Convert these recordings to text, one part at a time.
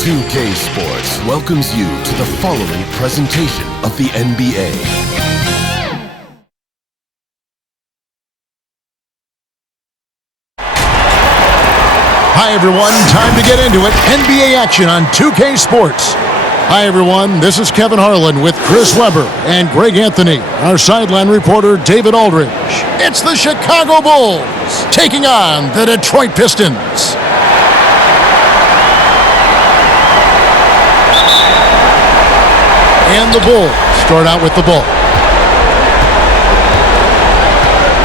2K Sports welcomes you to the following presentation of the NBA. Hi everyone, time to get into it. NBA action on 2K Sports. Hi everyone, this is Kevin Harlan with Chris Webber and Greg Anthony. Our sideline reporter David Aldridge. It's the Chicago Bulls taking on the Detroit Pistons. And the Bulls start out with the ball.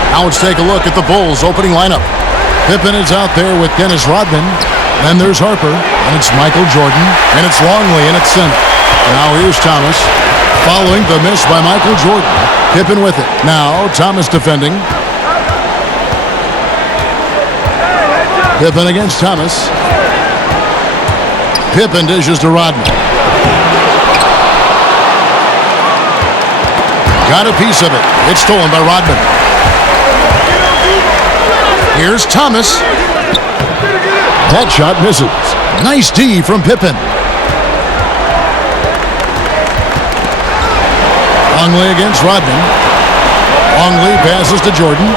Now let's take a look at the Bulls opening lineup. Pippen is out there with Dennis Rodman. Then there's Harper, and it's Michael Jordan, and it's Longley in at center. Now here's Thomas, following the miss by Michael Jordan. Pippen with it. Now Thomas defending. Pippen against Thomas. Pippen dishes to Rodman. Got a piece of it. It's stolen by Rodman. Here's Thomas. That shot misses. Nice D from Pippen. Longley against Rodman. Longley passes to Jordan.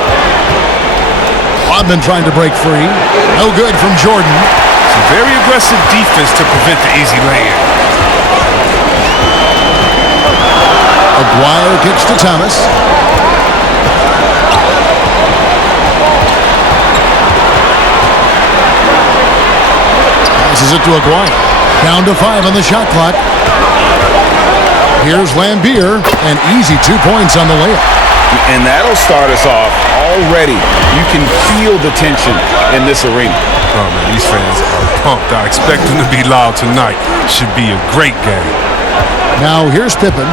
Rodman trying to break free. No good from Jordan. Some very aggressive defense to prevent the easy lay-in. Aguirre kicks to Thomas. Passes it to Aguirre. Down to 5 on the shot clock. Here's Lambeer. An easy 2 points on the layup. And that'll start us off already. You can feel the tension in this arena. Oh, man, these fans are pumped. I expect them to be loud tonight. Should be a great game. Now here's Pippen.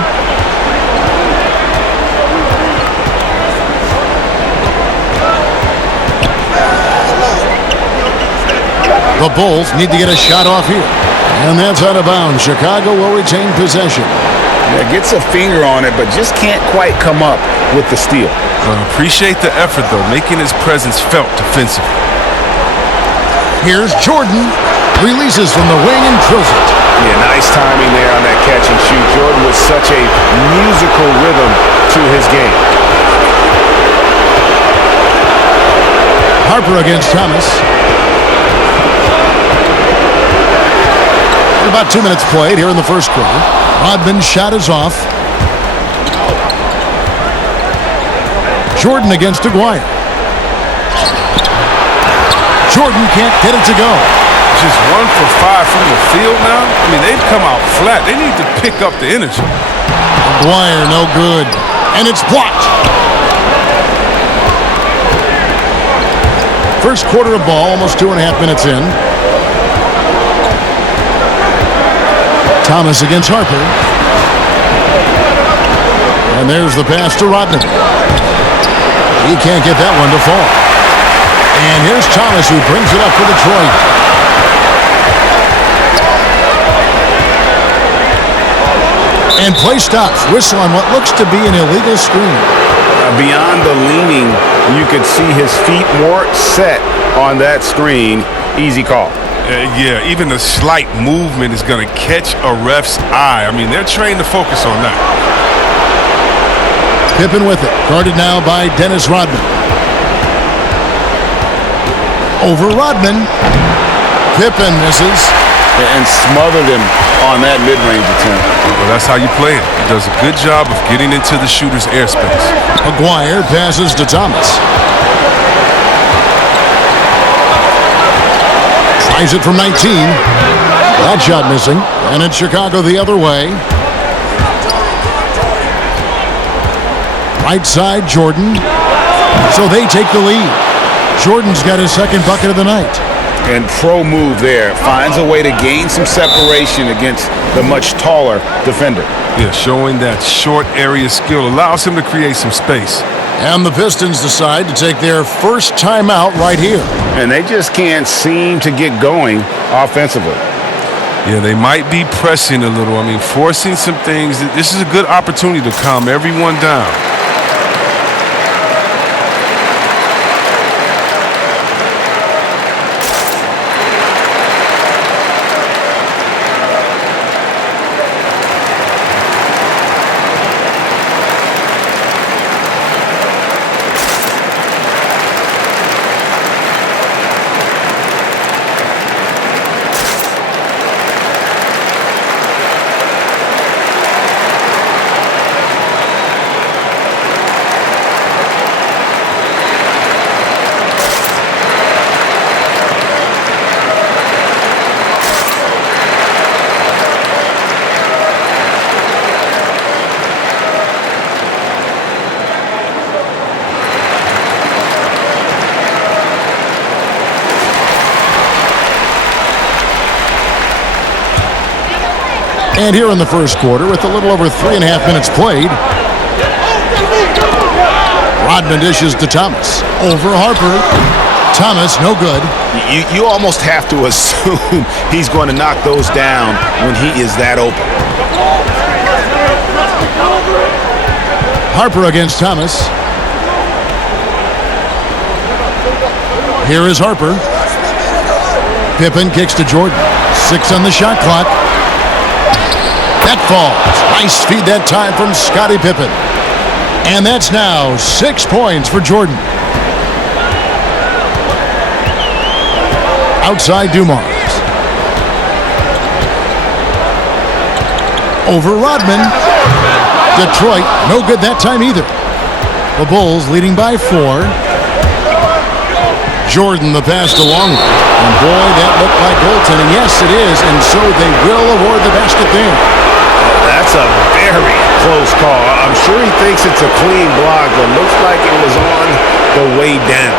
The Bulls need to get a shot off here. And that's out of bounds. Chicago will retain possession. Yeah, gets a finger on it, but just can't quite come up with the steal. Appreciate the effort, though, making his presence felt defensively. Here's Jordan. Releases from the wing and drills it. Yeah, nice timing there on that catch and shoot. Jordan with such a musical rhythm to his game. Harper against Thomas. About 2 minutes played here in the first quarter. Rodman's shot is off. Jordan against Aguirre. Jordan can't get it to go. Just 1 for 5 from the field now. I mean, they've come out flat. They need to pick up the energy. Aguirre, no good. And it's blocked. First quarter of ball, almost 2.5 minutes in. Thomas against Harper. And there's the pass to Rodman. He can't get that one to fall. And here's Thomas who brings it up for Detroit. And play stops. Whistle on what looks to be an illegal screen. Beyond the leaning, you could see his feet more set on that screen. Easy call. Yeah, even a slight movement is going to catch a ref's eye. I mean, they're trained to focus on that. Pippen with it. Guarded now by Dennis Rodman. Over Rodman. Pippen misses. And smothered him on that mid-range attempt. Well, that's how you play it. He does a good job of getting into the shooter's airspace. Aguirre passes to Thomas. Tries it from 19. That shot missing. And it's Chicago the other way. Right side, Jordan. So they take the lead. Jordan's got his second bucket of the night. And pro move there. Finds a way to gain some separation against the much taller defender. Yeah, showing that short area skill allows him to create some space. And the Pistons decide to take their first timeout right here. And they just can't seem to get going offensively. Yeah, they might be pressing a little. I mean, forcing some things. This is a good opportunity to calm everyone down. And here in the first quarter, with a little over 3.5 minutes played, Rodman dishes to Thomas. Over Harper. Thomas, no good. You almost have to assume he's going to knock those down when he is that open. Harper against Thomas. Here is Harper. Pippen kicks to Jordan. 6 on the shot clock. That falls. Nice feed that time from Scottie Pippen. And that's now 6 points for Jordan. Outside Dumars. Over Rodman. Detroit, no good that time either. The Bulls leading by 4. Jordan, the pass to Longley. And boy, that looked like goaltending. Yes, it is. And so they will award the basket there. That's a very close call. I'm sure he thinks it's a clean block, but looks like it was on the way down.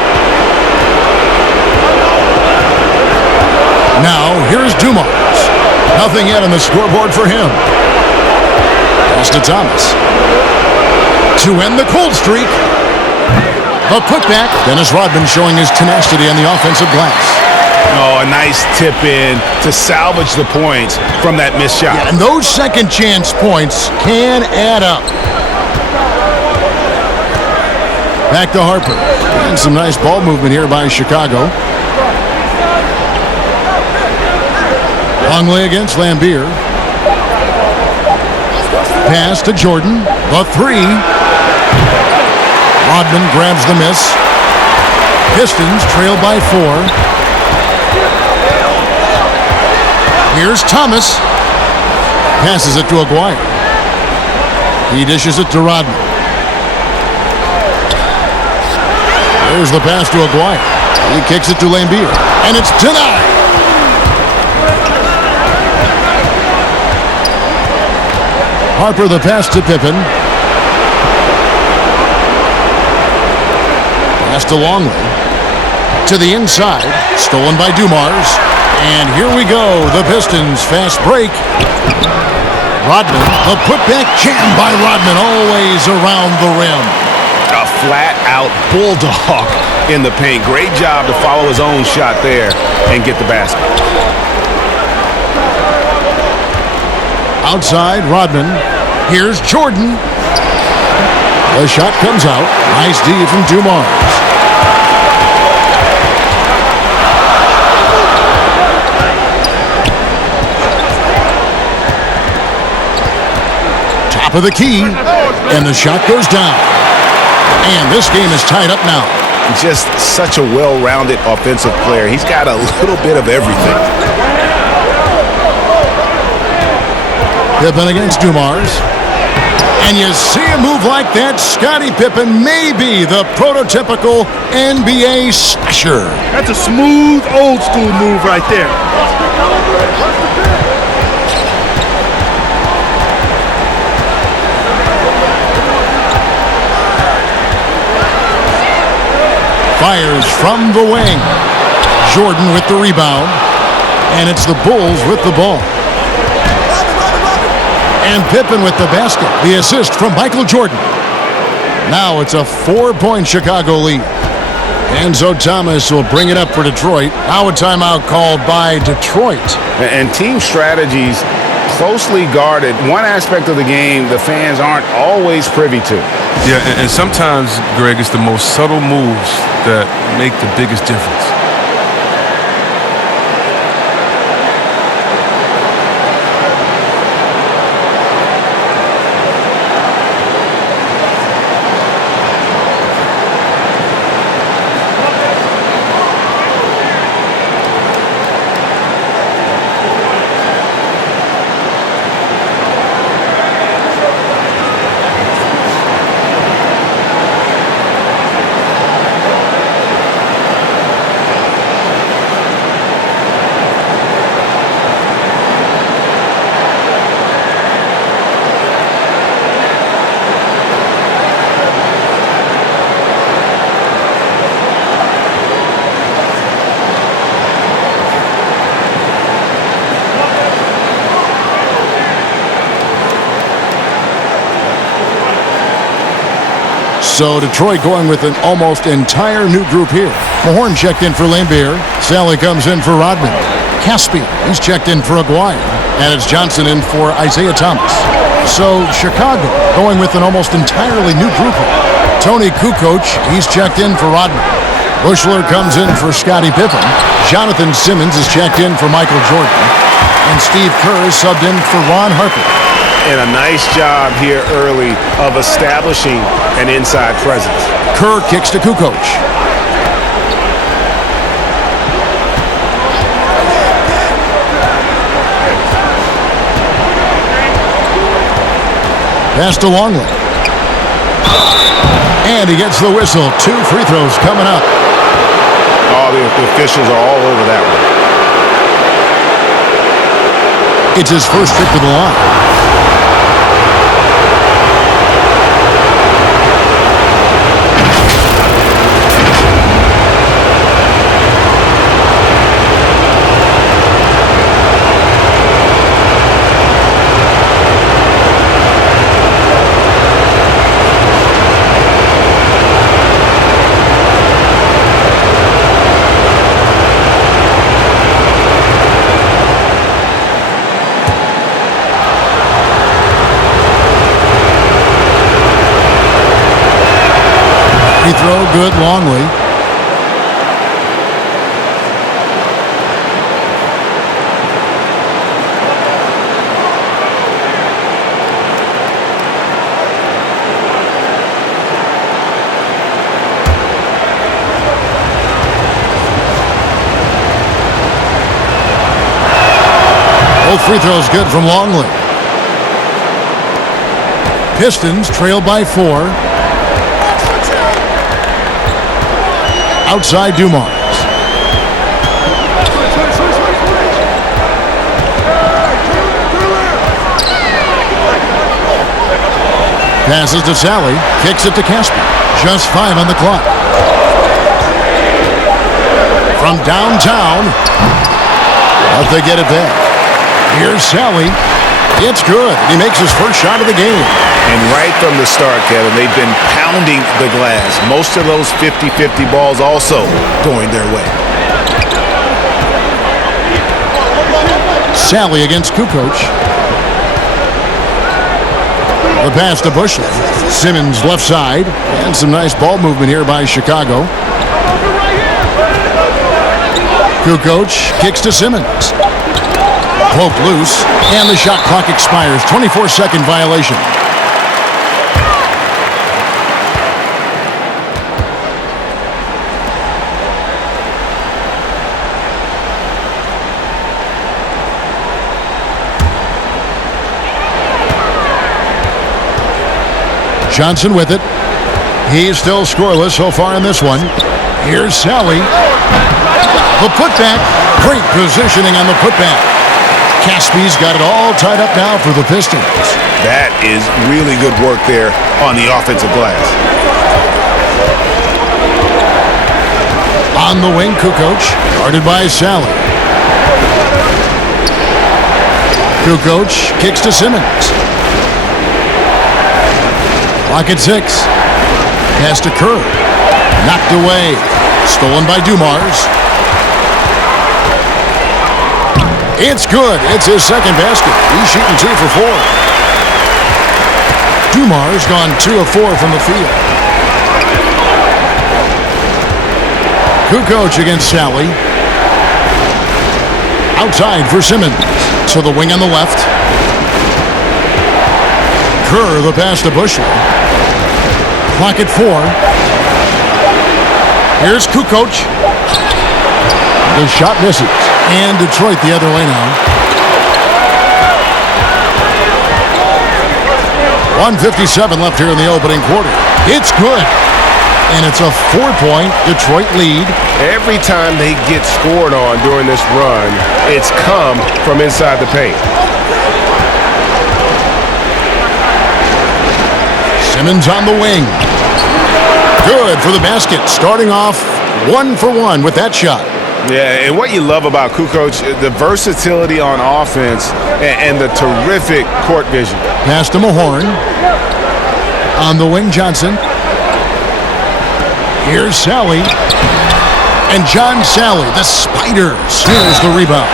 Now, here's Dumars. Nothing yet on the scoreboard for him. Pass to Thomas. To end the cold streak. A putback. Dennis Rodman showing his tenacity on the offensive glass. Oh, a nice tip in to salvage the points from that missed shot. Yeah, and those second chance points can add up. Back to Harper. And some nice ball movement here by Chicago. Longley against Lambeer. Pass to Jordan. The 3. Rodman grabs the miss. Pistons trail by 4. Here's Thomas. Passes it to Aguirre. He dishes it to Rodman. There's the pass to Aguirre. He kicks it to Lambeer. And it's denied. Harper the pass to Pippen. Pass to Longley. To the inside. Stolen by Dumars. And here we go. The Pistons fast break. Rodman. The putback jam by Rodman. Always around the rim. A flat-out bulldog in the paint. Great job to follow his own shot there and get the basket. Outside, Rodman. Here's Jordan. The shot comes out. Nice D from Dumars. Top of the key. And the shot goes down. And this game is tied up now. Just such a well-rounded offensive player. He's got a little bit of everything. Pippen against Dumars. And you see a move like that, Scottie Pippen may be the prototypical NBA slasher. That's a smooth, old-school move right there. Fires from the wing. Jordan with the rebound. And it's the Bulls with the ball. And Pippen with the basket. The assist from Michael Jordan. Now it's a 4-point Chicago lead. Enzo Thomas will bring it up for Detroit. Now a timeout called by Detroit. And team strategies closely guarded. One aspect of the game the fans aren't always privy to. Yeah, and sometimes, Greg, it's the most subtle moves that make the biggest difference. So Detroit going with an almost entire new group here. Mahorn checked in for Lambier. Sally comes in for Rodman. Caspi, he's checked in for Aguirre. And it's Johnson in for Isaiah Thomas. So Chicago going with an almost entirely new group here. Tony Kukoc, he's checked in for Rodman. Bushler comes in for Scottie Pippen. Jonathan Simmons is checked in for Michael Jordan. And Steve Kerr is subbed in for Ron Harper. And a nice job here early of establishing an inside presence. Kerr kicks to Kukoc. Pass to Longley. And he gets the whistle. 2 free throws coming up. Oh, the officials are all over that one. It's his first trip to the line. Free throw, good, Longley. Both free throws good from Longley. Pistons trail by 4. Outside Dumars. Passes to Sally. Kicks it to Caspi. Just 5 on the clock. From downtown. But they get it back. Here's Sally. It's good. He makes his first shot of the game. And right from the start, Kevin, they've been pounding the glass. Most of those 50-50 balls also going their way. Sally against Kukoc. The pass to Bushler. Simmons left side. And some nice ball movement here by Chicago. Kukoc kicks to Simmons. Poked loose, and the shot clock expires. 24-second violation. Johnson with it. He's still scoreless so far in this one. Here's Sally. The putback. Great positioning on the putback. Caspi's got it all tied up now for the Pistons. That is really good work there on the offensive glass. On the wing, Kukoc, guarded by Sally. Kukoc kicks to Simmons. Clock at 6. Pass to Kerr. Knocked away. Stolen by Dumars. It's good. It's his second basket. He's shooting 2 for 4. Dumars gone 2 of 4 from the field. Kukoc against Sally. Outside for Simmons. To the wing on the left. Kerr the pass to Bushler. Clock at 4. Here's Kukoc. The shot misses. And Detroit the other way now. 1:57 left here in the opening quarter. It's good. And it's a 4-point Detroit lead. Every time they get scored on during this run, it's come from inside the paint. Simmons on the wing. Good for the basket. Starting off 1 for 1 with that shot. Yeah, and what you love about Kukoc, the versatility on offense and the terrific court vision. Pass to Mahorn. On the wing, Johnson. Here's Sally. And John Sally, the spider, steals the rebound.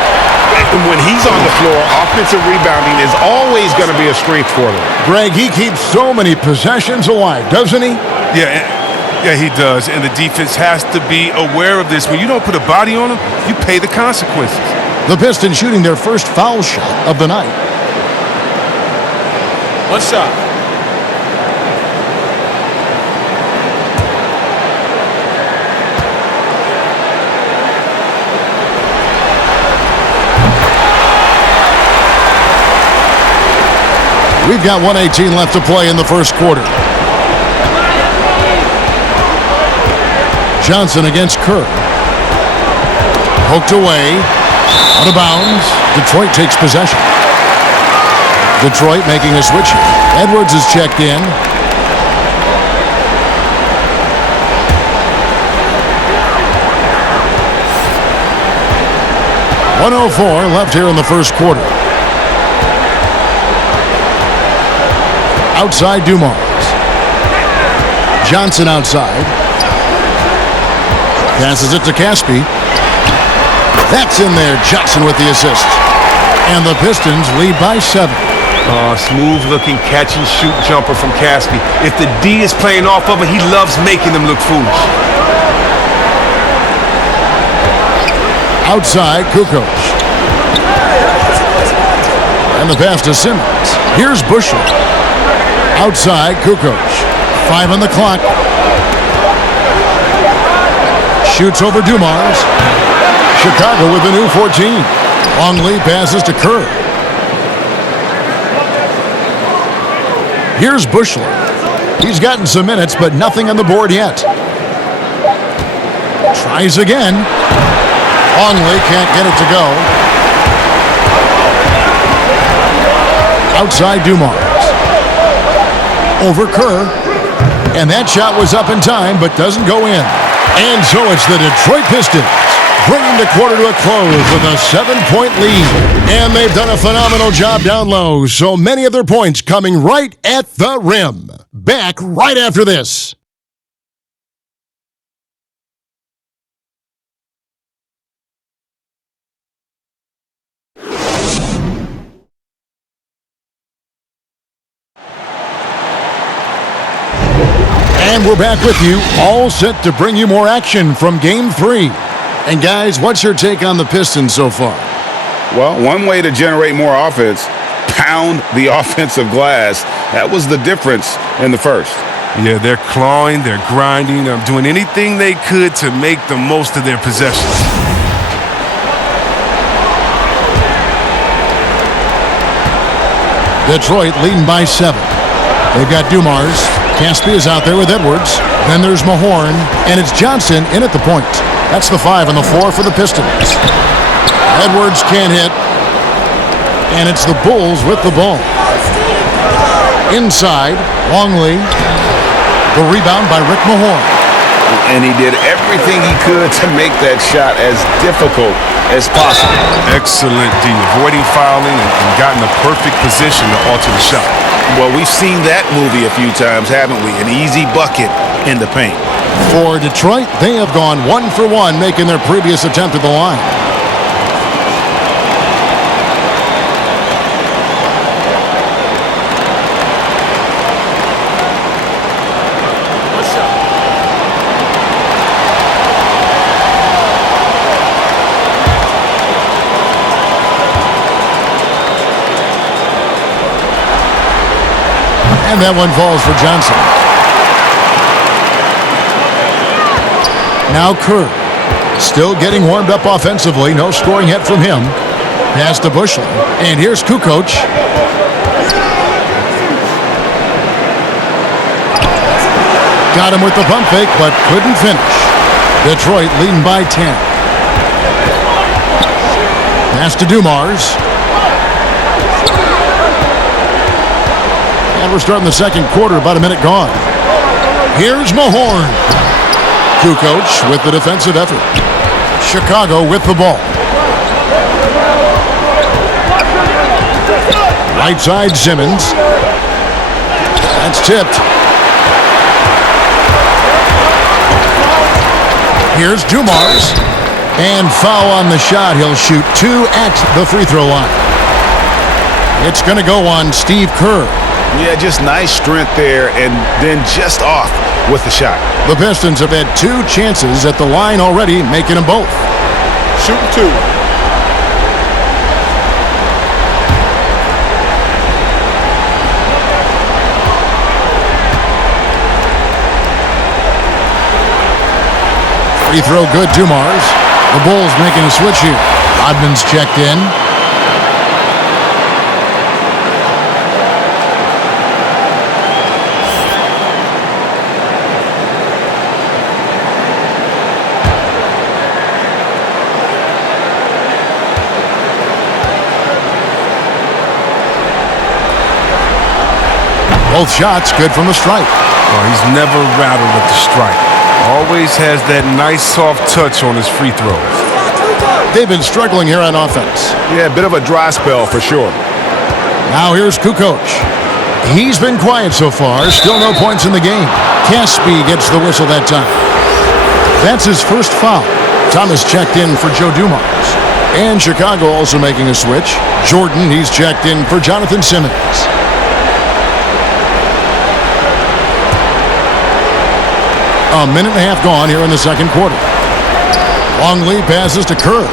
When he's on the floor, offensive rebounding is always going to be a strength for them. Greg, he keeps so many possessions alive, doesn't he? Yeah, he does. And the defense has to be aware of this. When you don't put a body on him, you pay the consequences. The Pistons shooting their first foul shot of the night. One shot. We've got 1:18 left to play in the first quarter. Johnson against Kerr. Poked away. Out of bounds. Detroit takes possession. Detroit making a switch. Edwards is checked in. .104 left here in the first quarter. Outside Dumars. Johnson outside. Passes it to Caspi. That's in there. Johnson with the assist. And the Pistons lead by 7. Smooth-looking catch-and-shoot jumper from Caspi. If the D is playing off of him, he loves making them look foolish. Outside, Kukoc. And the pass to Simmons. Here's Busher. Outside, Kukoc. 5 on the clock. Shoots over Dumars. Chicago with a new 14. Longley passes to Kerr. Here's Bushler. He's gotten some minutes, but nothing on the board yet. Tries again. Longley can't get it to go. Outside Dumars. Over Kerr. And that shot was up in time, but doesn't go in. And so it's the Detroit Pistons bringing the quarter to a close with a 7-point lead. And they've done a phenomenal job down low, so many of their points coming right at the rim. Back right after this. And we're back with you, all set to bring you more action from Game 3. And guys, what's your take on the Pistons so far? Well, one way to generate more offense, pound the offensive glass. That was the difference in the first. Yeah, they're clawing, they're grinding, doing anything they could to make the most of their possessions. Detroit leading by 7. They've got Dumars. Caspi is out there with Edwards. Then there's Mahorn, and it's Johnson in at the point. That's the 5 and the 4 for the Pistons. Edwards can't hit, and it's the Bulls with the ball. Inside, Longley. The rebound by Rick Mahorn. And he did everything he could to make that shot as difficult as possible. Excellent D, avoiding fouling and got in the perfect position to alter the shot. Well, we've seen that movie a few times, haven't we? An easy bucket in the paint. For Detroit, they have gone 1 for 1, making their previous attempt at the line. And that one falls for Johnson. Now Kerr. Still getting warmed up offensively. No scoring yet from him. Pass to Bushley. And here's Kukoc. Got him with the pump fake, but couldn't finish. Detroit leading by 10. Pass to Dumars. And we're starting the second quarter, about a minute gone. Here's Mahorn. Kukoc with the defensive effort. Chicago with the ball. Right side, Simmons. That's tipped. Here's Dumars. And foul on the shot. He'll shoot 2 at the free throw line. It's going to go on Steve Kerr. Yeah, just nice strength there and then just off with the shot. The Pistons have had 2 chances at the line already, making them both. Shooting 2. Free throw good, Dumars. The Bulls making a switch here. Rodman's checked in. Both shots good from the stripe. Oh, he's never rattled at the stripe. Always has that nice soft touch on his free throws. They've been struggling here on offense. Yeah, a bit of a dry spell for sure. Now here's Kukoc. He's been quiet so far. Still no points in the game. Caspi gets the whistle that time. That's his first foul. Thomas checked in for Joe Dumars. And Chicago also making a switch. Jordan, he's checked in for Jonathan Simmons. A minute and a half gone here in the second quarter. Longley passes to Kerr.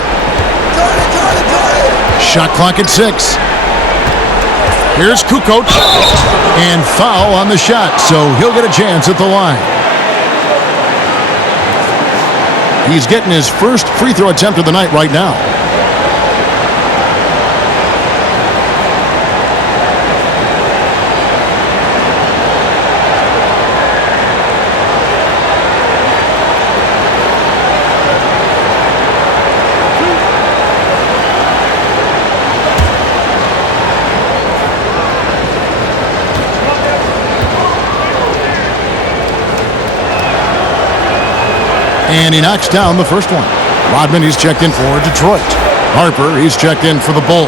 Shot clock at 6. Here's Kukoc. And foul on the shot, so he'll get a chance at the line. He's getting his first free throw attempt of the night right now. And he knocks down the first one. Rodman, he's checked in for Detroit. Harper, he's checked in for the Bulls.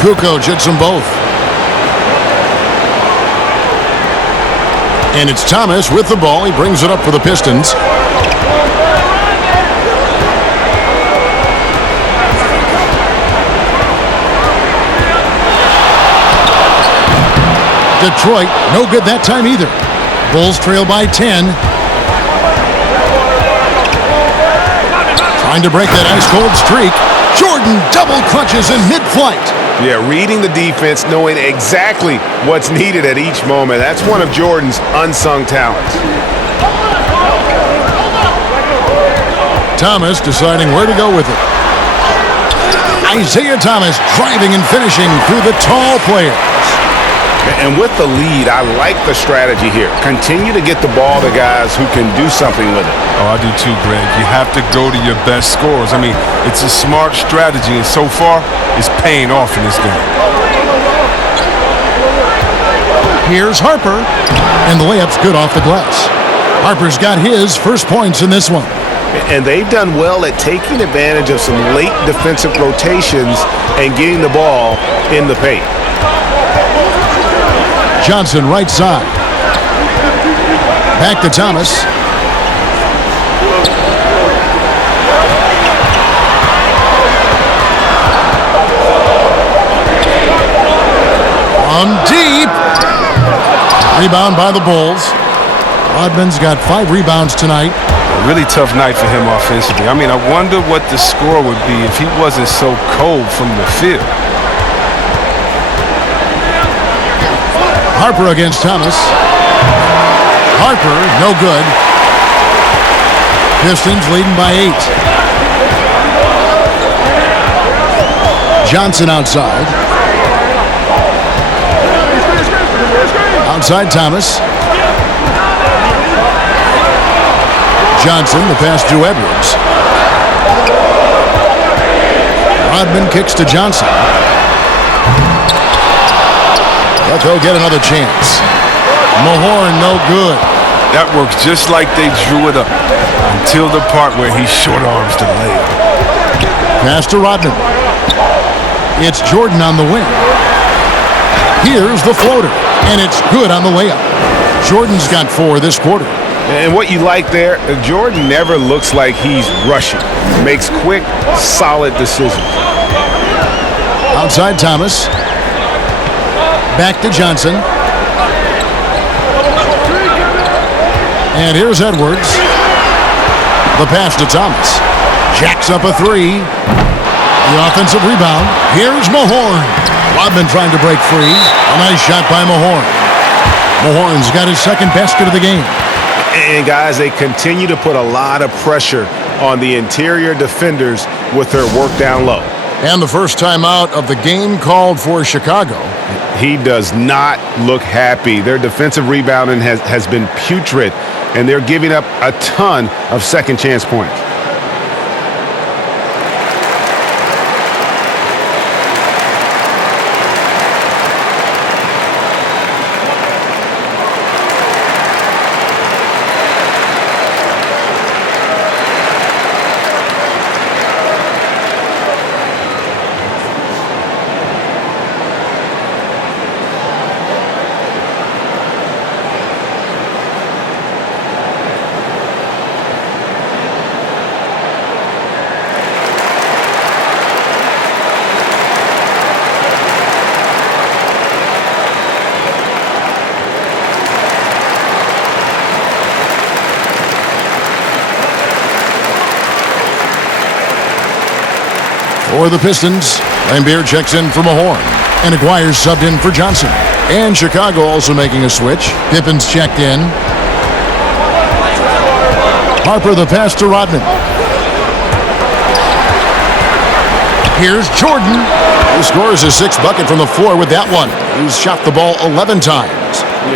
Kukoc hits them both. And it's Thomas with the ball. He brings it up for the Pistons. Detroit, no good that time either. Bulls trail by 10. Trying to break that ice-cold streak. Jordan double clutches in mid-flight. Yeah, reading the defense, knowing exactly what's needed at each moment. That's one of Jordan's unsung talents. Thomas deciding where to go with it. Isaiah Thomas driving and finishing through the tall players. And with the lead, I like the strategy here. Continue to get the ball to guys who can do something with it. Oh, I do too, Greg. You have to go to your best scorers. I mean, it's a smart strategy, and so far, it's paying off in this game. Here's Harper, and the layup's good off the glass. Harper's got his first points in this one. And they've done well at taking advantage of some late defensive rotations and getting the ball in the paint. Johnson right side. Back to Thomas. On deep. Rebound by the Bulls. Rodman's got 5 rebounds tonight. A really tough night for him offensively. I mean, I wonder what the score would be if he wasn't so cold from the field. Harper against Thomas. Harper, no good. Pistons leading by 8. Johnson outside. Outside Thomas. Johnson, the pass to Edwards. Rodman kicks to Johnson. The but they'll get another chance. Mahorn, no good. That works just like they drew it up until the part where he short arms the layup. Pass to Rodman. It's Jordan on the wing. Here's the floater, and it's good on the layup. Jordan's got 4 this quarter. And what you like there, Jordan never looks like he's rushing. Makes quick, solid decisions. Outside Thomas. Back to Johnson. And here's Edwards. The pass to Thomas. Jacks up a 3. The offensive rebound. Here's Mahorn. Rodman trying to break free. A nice shot by Mahorn. Mahorn's got his second basket of the game. And guys, they continue to put a lot of pressure on the interior defenders with their work down low. And the first timeout of the game called for Chicago. He does not look happy. Their defensive rebounding has been putrid, and they're giving up a ton of second chance points. For the Pistons, Lambeer checks in for Mahorn, and Aguirre's subbed in for Johnson. And Chicago also making a switch. Pippen's checked in. Harper the pass to Rodman. Here's Jordan, who scores his 6th bucket from the floor with that one. He's shot the ball 11 times.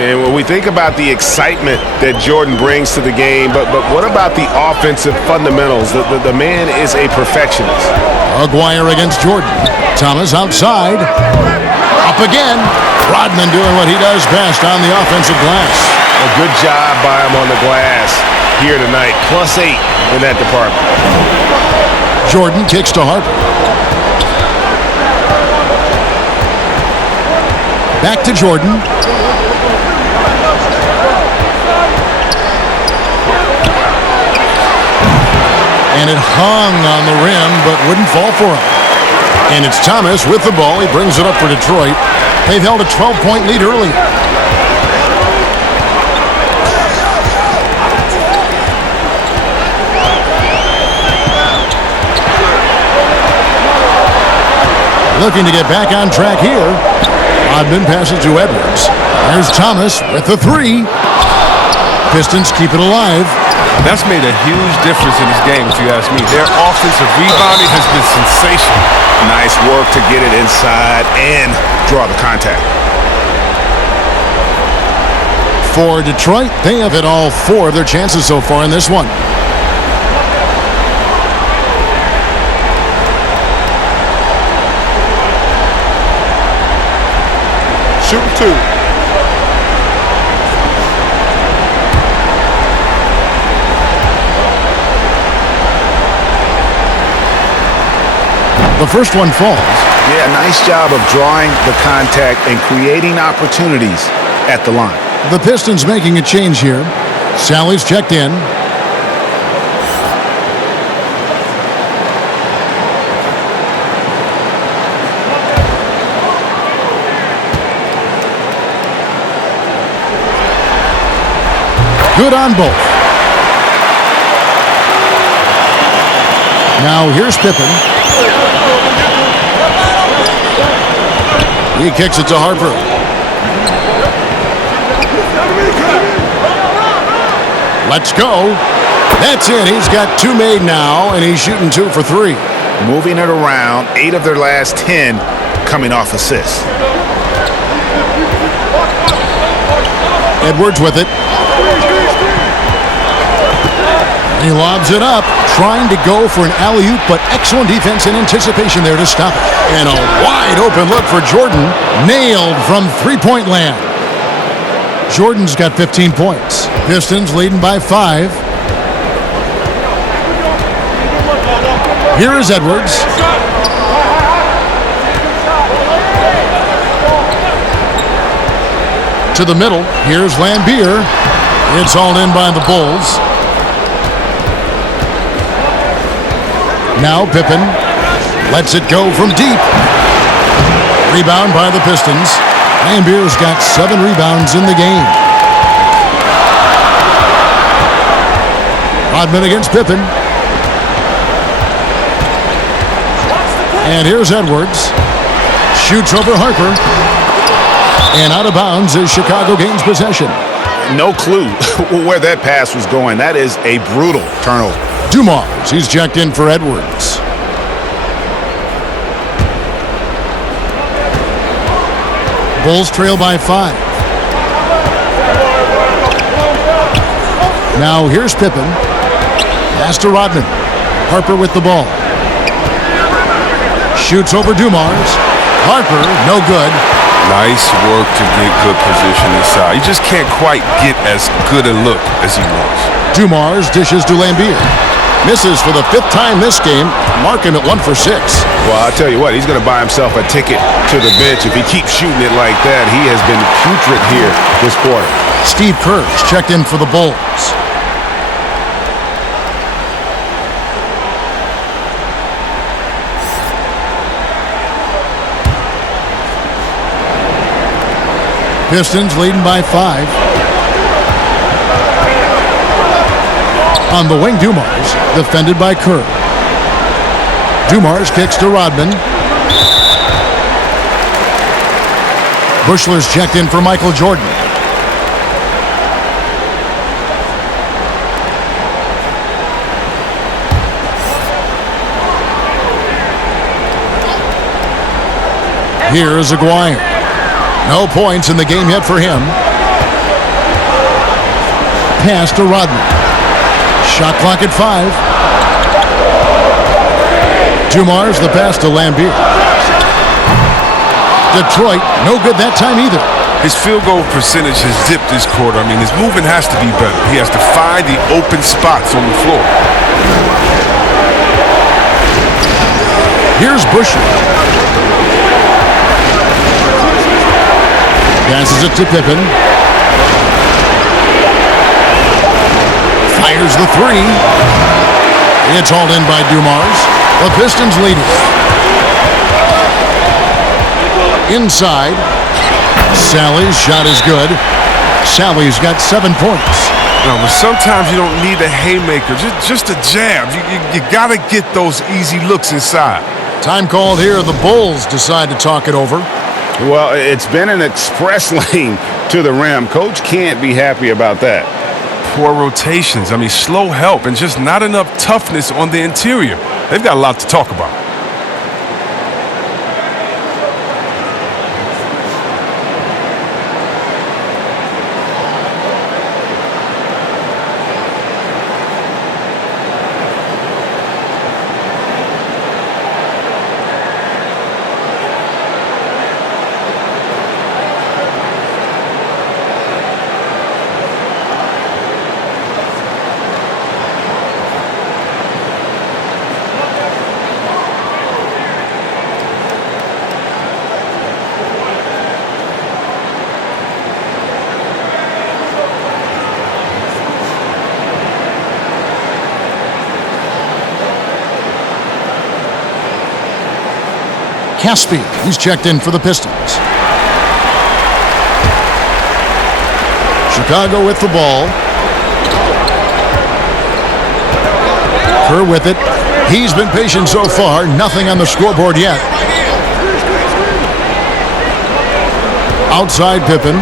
And when we think about the excitement that Jordan brings to the game, but what about the offensive fundamentals? The man is a perfectionist. Aguirre against Jordan. Thomas outside. Up again. Rodman doing what he does best on the offensive glass. A good job by him on the glass here tonight. +8 in that department. Jordan kicks to Harper. Back to Jordan. And it hung on the rim, but wouldn't fall for him. And it's Thomas with the ball. He brings it up for Detroit. They've held a 12-point lead earlier. Looking to get back on track here. Rodman passes to Edwards. There's Thomas with the 3. Pistons keep it alive. That's made a huge difference in this game, if you ask me. Their offensive rebounding has been sensational. Nice work to get it inside and draw the contact. For Detroit, they have hit all 4 of their chances so far in this one. Shoot 2. The first one falls. Yeah, nice job of drawing the contact and creating opportunities at the line. The Pistons making a change here. Sally's checked in. Good on both. Now here's Pippen. He kicks it to Harper. Let's go. That's it. He's got 2 made now, and he's shooting 2 for 3. Moving it around, 8 of their last 10 coming off assists. Edwards with it. He lobs it up, trying to go for an alley-oop, but excellent defense and anticipation there to stop it. And a wide-open look for Jordan, nailed from three-point land. Jordan's got 15 points. Pistons leading by 5. Here is Edwards. To the middle, here's Lambier. It's hauled in by the Bulls. Now Pippen lets it go from deep. Rebound by the Pistons. Lambier's got 7 rebounds in the game. Rodman against Pippen. And here's Edwards. Shoots over Harper. And out of bounds as Chicago gains possession. No clue where that pass was going. That is a brutal turnover. Dumars, he's checked in for Edwards. Bulls trail by 5. Now here's Pippen. Pass to Rodman. Harper with the ball. Shoots over Dumars. Harper, no good. Nice work to get good position inside. You just can't quite get as good a look as he wants. Dumars dishes to Lambier. Misses for the 5th time this game. Mark him at 1 for 6. Well, I'll tell you what, he's going to buy himself a ticket to the bench. If he keeps shooting it like that, he has been putrid here this quarter. Steve Kerr's checked in for the Bulls. Pistons leading by 5. On the wing, Dumars, defended by Kerr. Dumars kicks to Rodman. Bushler's checked in for Michael Jordan. Here is Aguirre. No points in the game yet for him. Pass to Rodman. Shot clock at 5. Dumars the pass to Lambier. Detroit, no good that time either. His field goal percentage has dipped this quarter. I mean, his movement has to be better. He has to find the open spots on the floor. Here's Bushler. Passes it to Pippen. Fires the 3. It's hauled in by Dumars. The Pistons lead it. Inside. Sally's shot is good. Sally's got 7 points. No, but sometimes you don't need a haymaker, just a jab. You got to get those easy looks inside. Time called here. The Bulls decide to talk it over. Well, it's been an express lane to the rim. Coach can't be happy about that. Poor rotations. I mean, slow help and just not enough toughness on the interior. They've got a lot to talk about. Caspi, he's checked in for the Pistons. Chicago with the ball. Kerr with it. He's been patient so far. Nothing on the scoreboard yet. Outside Pippen.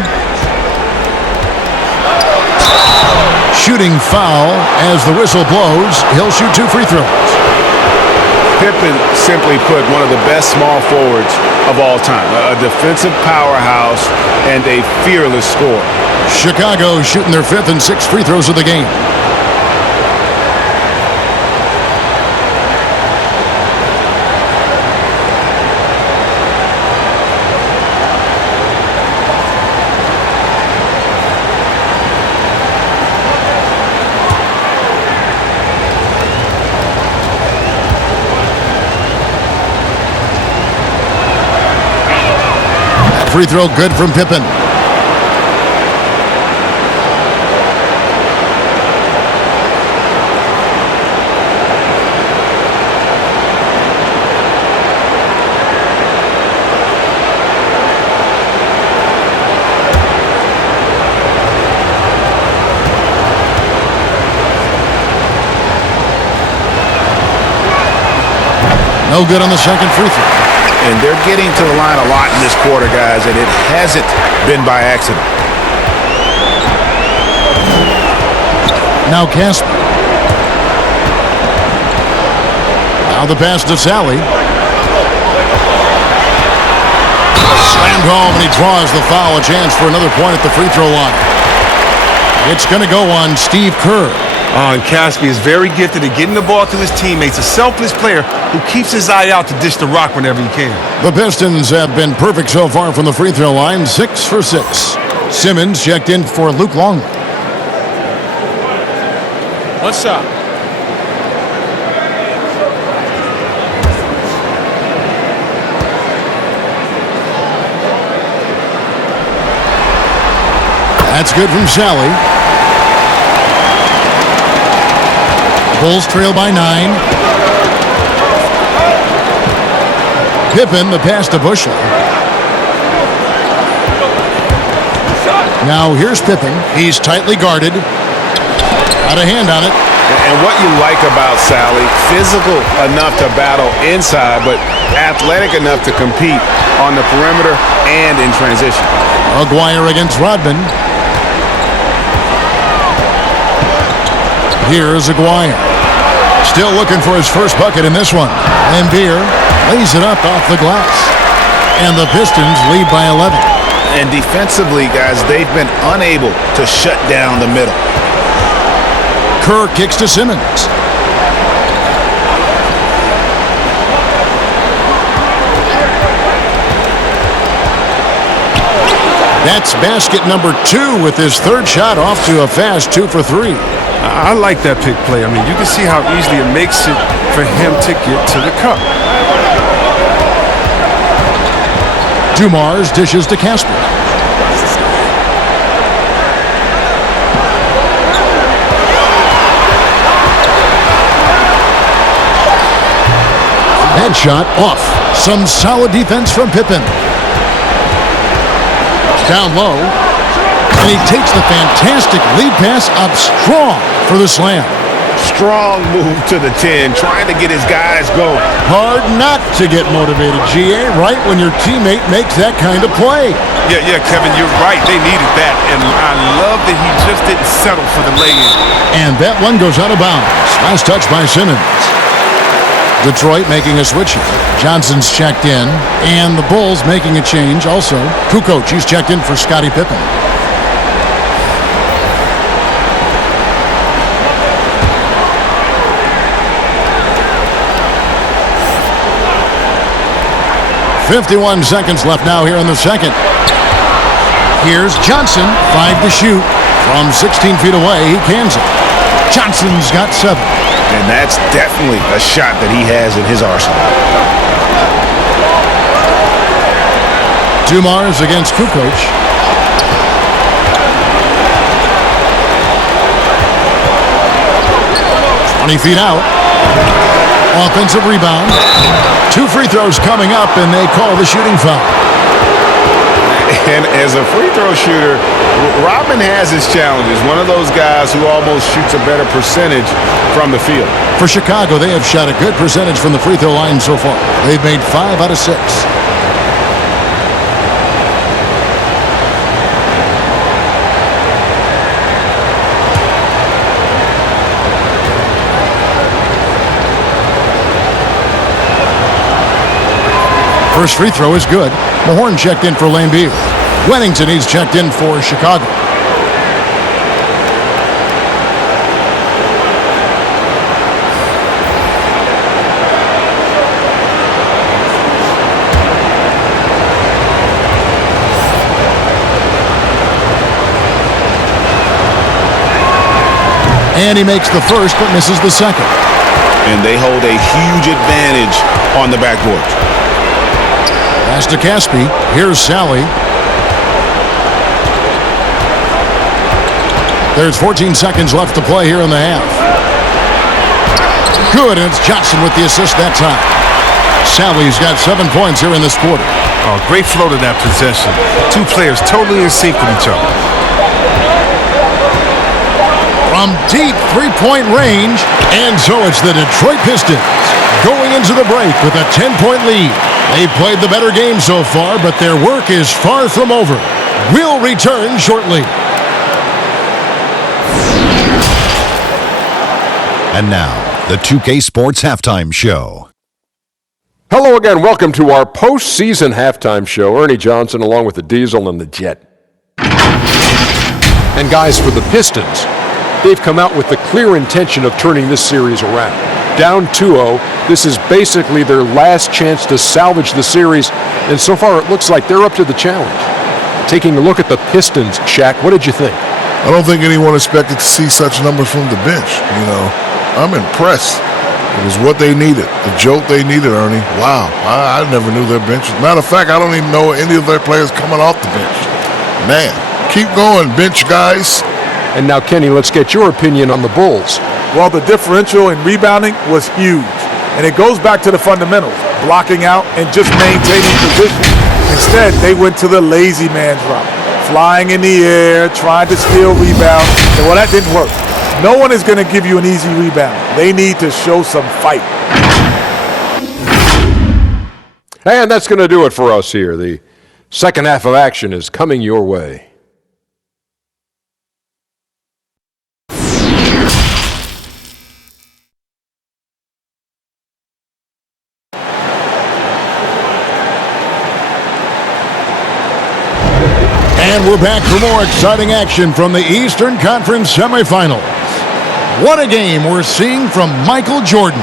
Shooting foul as the whistle blows. He'll shoot 2 free throws. Pippen, simply put, one of the best small forwards of all time. A defensive powerhouse and a fearless scorer. Chicago shooting their 5th and 6th free throws of the game. free throw good from Pippen. No good on the second free throw. And they're getting to the line a lot in this quarter, guys, and it hasn't been by accident. Now Casper. Now the pass to Sally. Slammed home, and he draws the foul. A chance for another point at the free throw line. It's going to go on Steve Kerr. And Caspi is very gifted at getting the ball to his teammates. A selfless player who keeps his eye out to dish the rock whenever he can. The Pistons have been perfect so far from the free throw line, 6 for 6. Simmons checked in for Luke Longley. What's up? That's good from Sally. Bulls trail by 9. Pippen, the pass to Bushley. Now here's Pippen. He's tightly guarded. Got a hand on it. And what you like about Sally, physical enough to battle inside, but athletic enough to compete on the perimeter and in transition. Aguirre against Rodman. Here's Aguirre. Still looking for his first bucket in this one. And Beer lays it up off the glass. And the Pistons lead by 11. And defensively, guys, they've been unable to shut down the middle. Kerr kicks to Simmons. That's basket number 2 with his third shot off to a fast 2 for 3. I like that pick play. I mean, you can see how easily it makes it for him to get to the cup. Dumars dishes to Casper. That shot off. Some solid defense from Pippen. Down low. And he takes the fantastic lead pass up strong for the slam. Strong move to the 10, trying to get his guys going. Hard not to get motivated, GA, right when your teammate makes that kind of play. Yeah, Kevin, you're right. They needed that. And I love that he just didn't settle for the lay-in. And that one goes out of bounds. Last touch by Simmons. Detroit making a switch here. Johnson's checked in. And the Bulls making a change also. Kukoc, he's checked in for Scottie Pippen. .51 seconds left now here in the second. Here's Johnson, 5 to shoot. From 16 feet away, he cans it. Johnson's got 7. And that's definitely a shot that he has in his arsenal. Dumars against Kukoc. .20 feet out. Offensive rebound. 2 free throws coming up, and they call the shooting foul. And as a free throw shooter, Rodman has his challenges. One of those guys who almost shoots a better percentage from the field. For Chicago, they have shot a good percentage from the free throw line so far. They've made 5 out of 6. First free throw is good. Mahorn checked in for Lane Beer. Wennington, he's checked in for Chicago. And he makes the first but misses the second. And they hold a huge advantage on the backboard. Pass to Caspi. Here's Sally. There's 14 seconds left to play here in the half. Good, and it's Johnson with the assist that time. Sally's got 7 points here in this quarter. Oh, great flow to that possession. Two players totally in sync with each other. From deep three-point range, and so it's the Detroit Pistons going into the break with a 10-point lead. They've played the better game so far, but their work is far from over. We'll return shortly. And now, the 2K Sports Halftime Show. Hello again. Welcome to our postseason halftime show. Ernie Johnson along with the Diesel and the Jet. And guys, for the Pistons, they've come out with the clear intention of turning this series around. Down 2-0, this is basically their last chance to salvage the series, and so far it looks like they're up to the challenge. Taking a look at the Pistons, Shaq, what did you think? I don't think anyone expected to see such numbers from the bench. I'm impressed. It was what they needed, the jolt they needed, Ernie. Wow, I never knew their bench. Matter of fact, I don't even know any of their players coming off the bench. Man, keep going, bench guys. And now, Kenny, let's get your opinion on the Bulls. Well, the differential in rebounding was huge. And it goes back to the fundamentals, blocking out and just maintaining position. Instead, they went to the lazy man's route, flying in the air, trying to steal rebounds. And well, that didn't work. No one is going to give you an easy rebound. They need to show some fight. And that's going to do it for us here. The second half of action is coming your way. And we're back for more exciting action from the Eastern Conference semifinals. What a game we're seeing from Michael Jordan.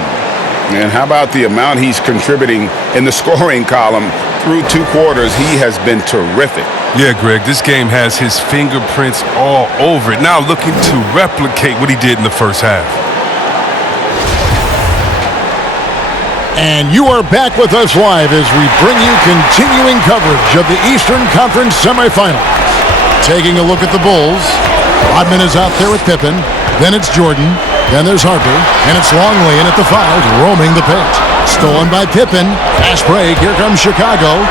And how about the amount he's contributing in the scoring column? Through 2 quarters, he has been terrific. Yeah, Greg, this game has his fingerprints all over it. Now looking to replicate what he did in the first half. And you are back with us live as we bring you continuing coverage of the Eastern Conference semifinals. Taking a look at the Bulls. Rodman is out there with Pippen. Then it's Jordan. Then there's Harper. And it's Longley in at the 5, roaming the paint. Stolen by Pippen. Fast break. Here comes Chicago.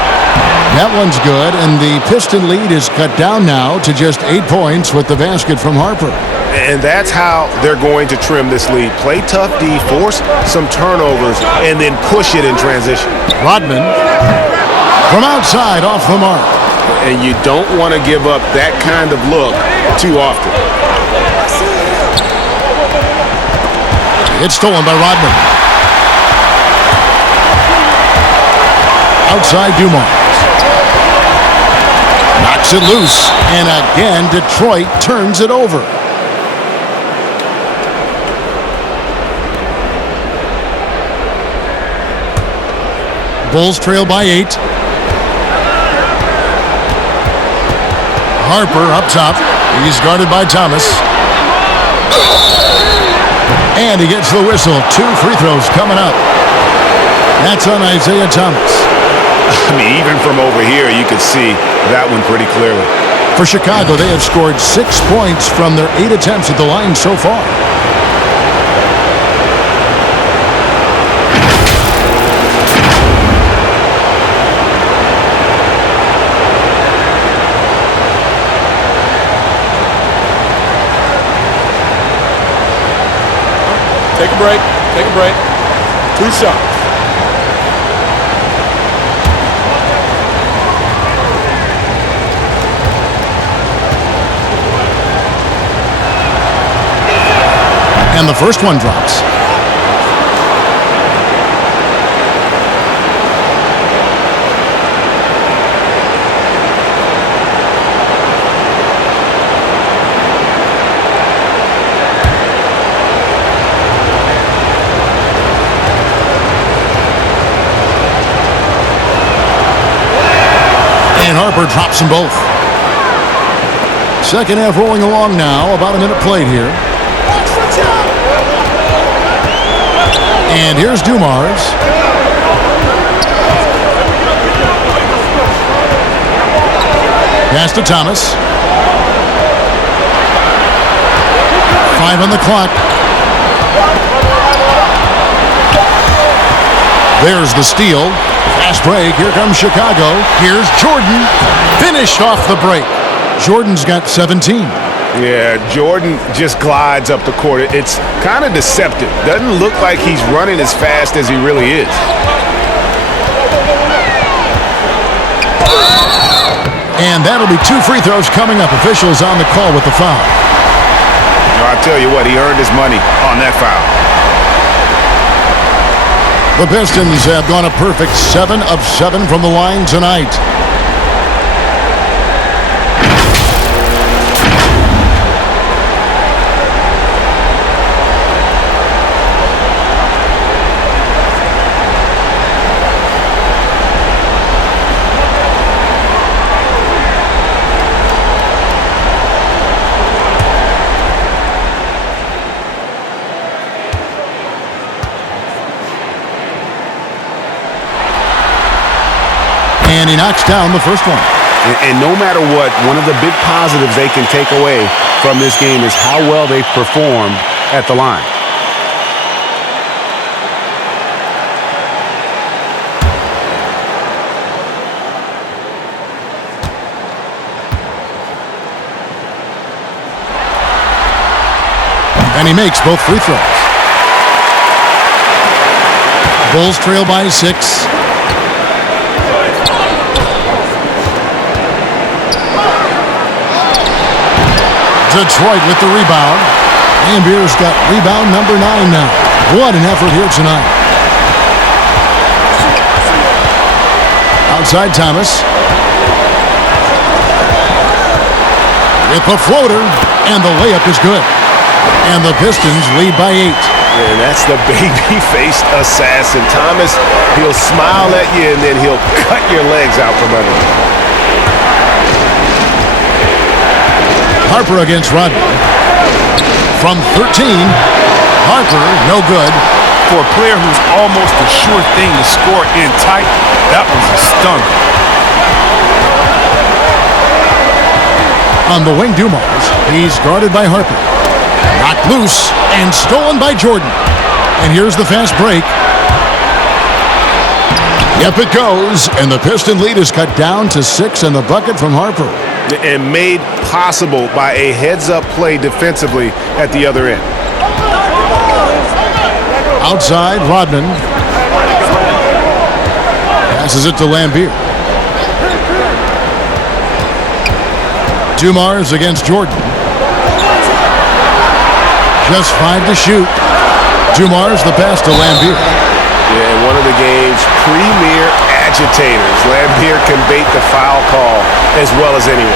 That one's good. And the Piston lead is cut down now to just 8 points with the basket from Harper. And that's how they're going to trim this lead. Play tough D, force some turnovers, and then push it in transition. Rodman from outside off the mark. And you don't want to give up that kind of look too often. It's stolen by Rodman. Outside Dumars. Knocks it loose. And again, Detroit turns it over. Bulls trail by 8. Harper up top. He's guarded by Thomas. And he gets the whistle. 2 free throws coming up. That's on Isaiah Thomas. I mean, even from over here, you can see that one pretty clearly. For Chicago, they have scored 6 points from their 8 attempts at the line so far. Take a break. Take a break. 2 shots. And the first one drops. And Harper drops them both. Second half rolling along now. About a minute played here. And here's Dumars. Pass to Thomas. 5 on the clock. There's the steal. Fast break. Here comes Chicago. Here's Jordan. Finished off the break. Jordan's got 17. Yeah, Jordan just glides up the court. It's kind of deceptive. Doesn't look like he's running as fast as he really is. And that'll be 2 free throws coming up. Officials on the call with the foul. I'll tell you what, he earned his money on that foul. The Pistons have gone a perfect 7 of 7 from the line tonight. And he knocks down the first one. And no matter what, one of the big positives they can take away from this game is how well they've performed at the line. And he makes both free throws. Bulls trail by 6. Detroit with the rebound. Lambeer's got rebound number 9 now. What an effort here tonight. Outside Thomas. With the floater, and the layup is good. And the Pistons lead by 8. And that's the baby-faced assassin. Thomas, he'll smile at you, and then he'll cut your legs out from under you. Harper against Rodman. From 13, Harper, no good. For a player who's almost a sure thing to score in tight, that was a stunner. On the wing, Dumars. He's guarded by Harper. Knocked loose and stolen by Jordan. And here's the fast break. Yep, it goes. And the Piston lead is cut down to 6 and the bucket from Harper. And made possible by a heads-up play defensively at the other end. Outside, Rodman. Passes it to Lambeer. Dumars against Jordan. Just 5 to shoot. Dumars the pass to Lambeer. Yeah, one of the game's premier agitators. Lambeer can bait the foul call as well as anyone.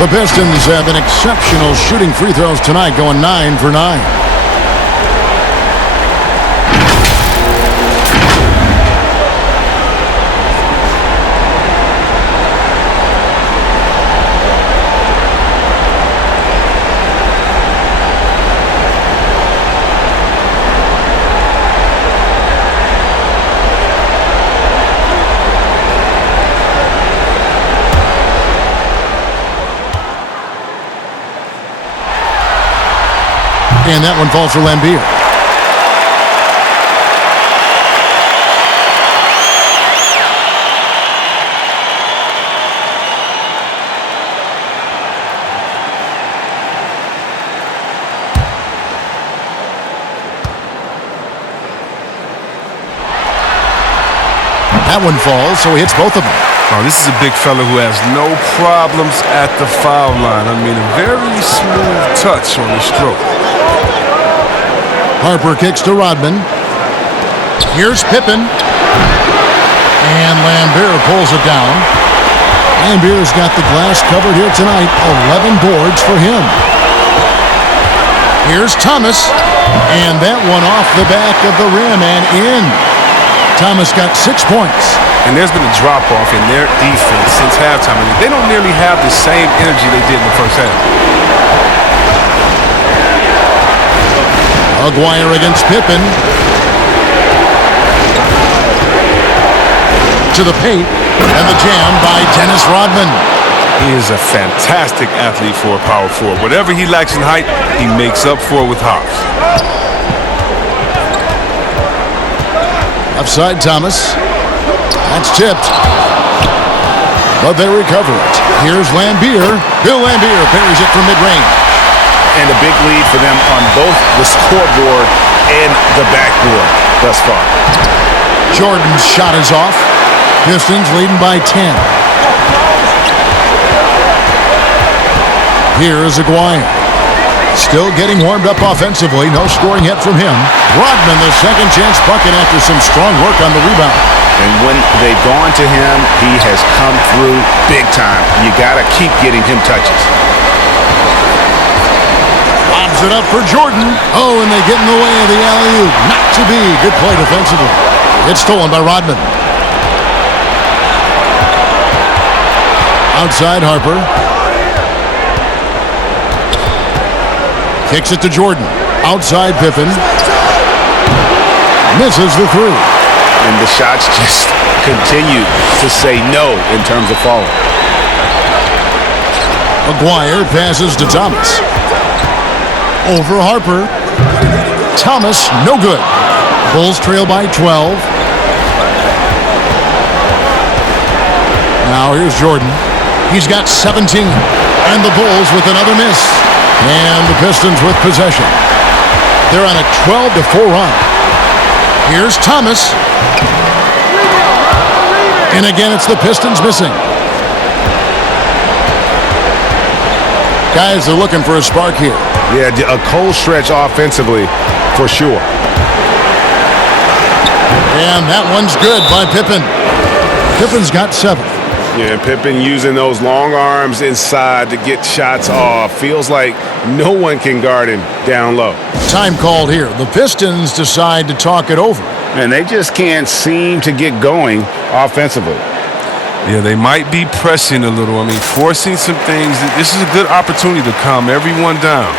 The Pistons have an exceptional shooting free throws tonight, going 9 for 9. And that one falls for Lambeer. That one falls, so he hits both of them. Oh, this is a big fella who has no problems at the foul line. I mean, a very smooth touch on the stroke. Harper kicks to Rodman. Here's Pippen. And Lambeer pulls it down. Lambeer's got the glass covered here tonight. 11 boards for him. Here's Thomas. And that one off the back of the rim and in. Thomas got 6 points. And there's been a drop-off in their defense since halftime. I mean, they don't nearly have the same energy they did in the first half. Aguirre against Pippen. to the paint, and the jam by Dennis Rodman. He is a fantastic athlete for a power forward. Whatever he lacks in height, he makes up for it with hops. Offside Thomas. That's tipped. But they recover it. Here's Lambier. Bill Lambier parries it from mid-range. And a big lead for them on both the scoreboard and the backboard thus far. Jordan's shot is off. Pistons leading by 10. Here is Aguirre. Still getting warmed up offensively. No scoring yet from him. Rodman, the second chance bucket after some strong work on the rebound. And when they've gone to him, he has come through big time. You got to keep getting him touches. Lobs it up for Jordan. Oh, and they get in the way of the alley-oop. Not to be. Good play defensively. It's stolen by Rodman. Outside Harper. Kicks it to Jordan. Outside Pippen. Misses the three. And the shots just continue to say no in terms of falling. Aguirre passes to Thomas. Over Harper. Thomas, no good. Bulls trail by 12. Now here's Jordan. He's got 17. And the Bulls with another miss. And the Pistons with possession. They're on a 12-4 run. Here's Thomas. And again, it's the Pistons missing. Guys, they're looking for a spark here. Yeah, a cold stretch offensively for sure. And that one's good by Pippen. Pippen's got 7. Yeah, Pippen using those long arms inside to get shots off. Feels like no one can guard him down low. Time called here. The Pistons decide to talk it over. And they just can't seem to get going offensively. Yeah, they might be pressing a little. I mean, forcing some things. This is a good opportunity to calm everyone down.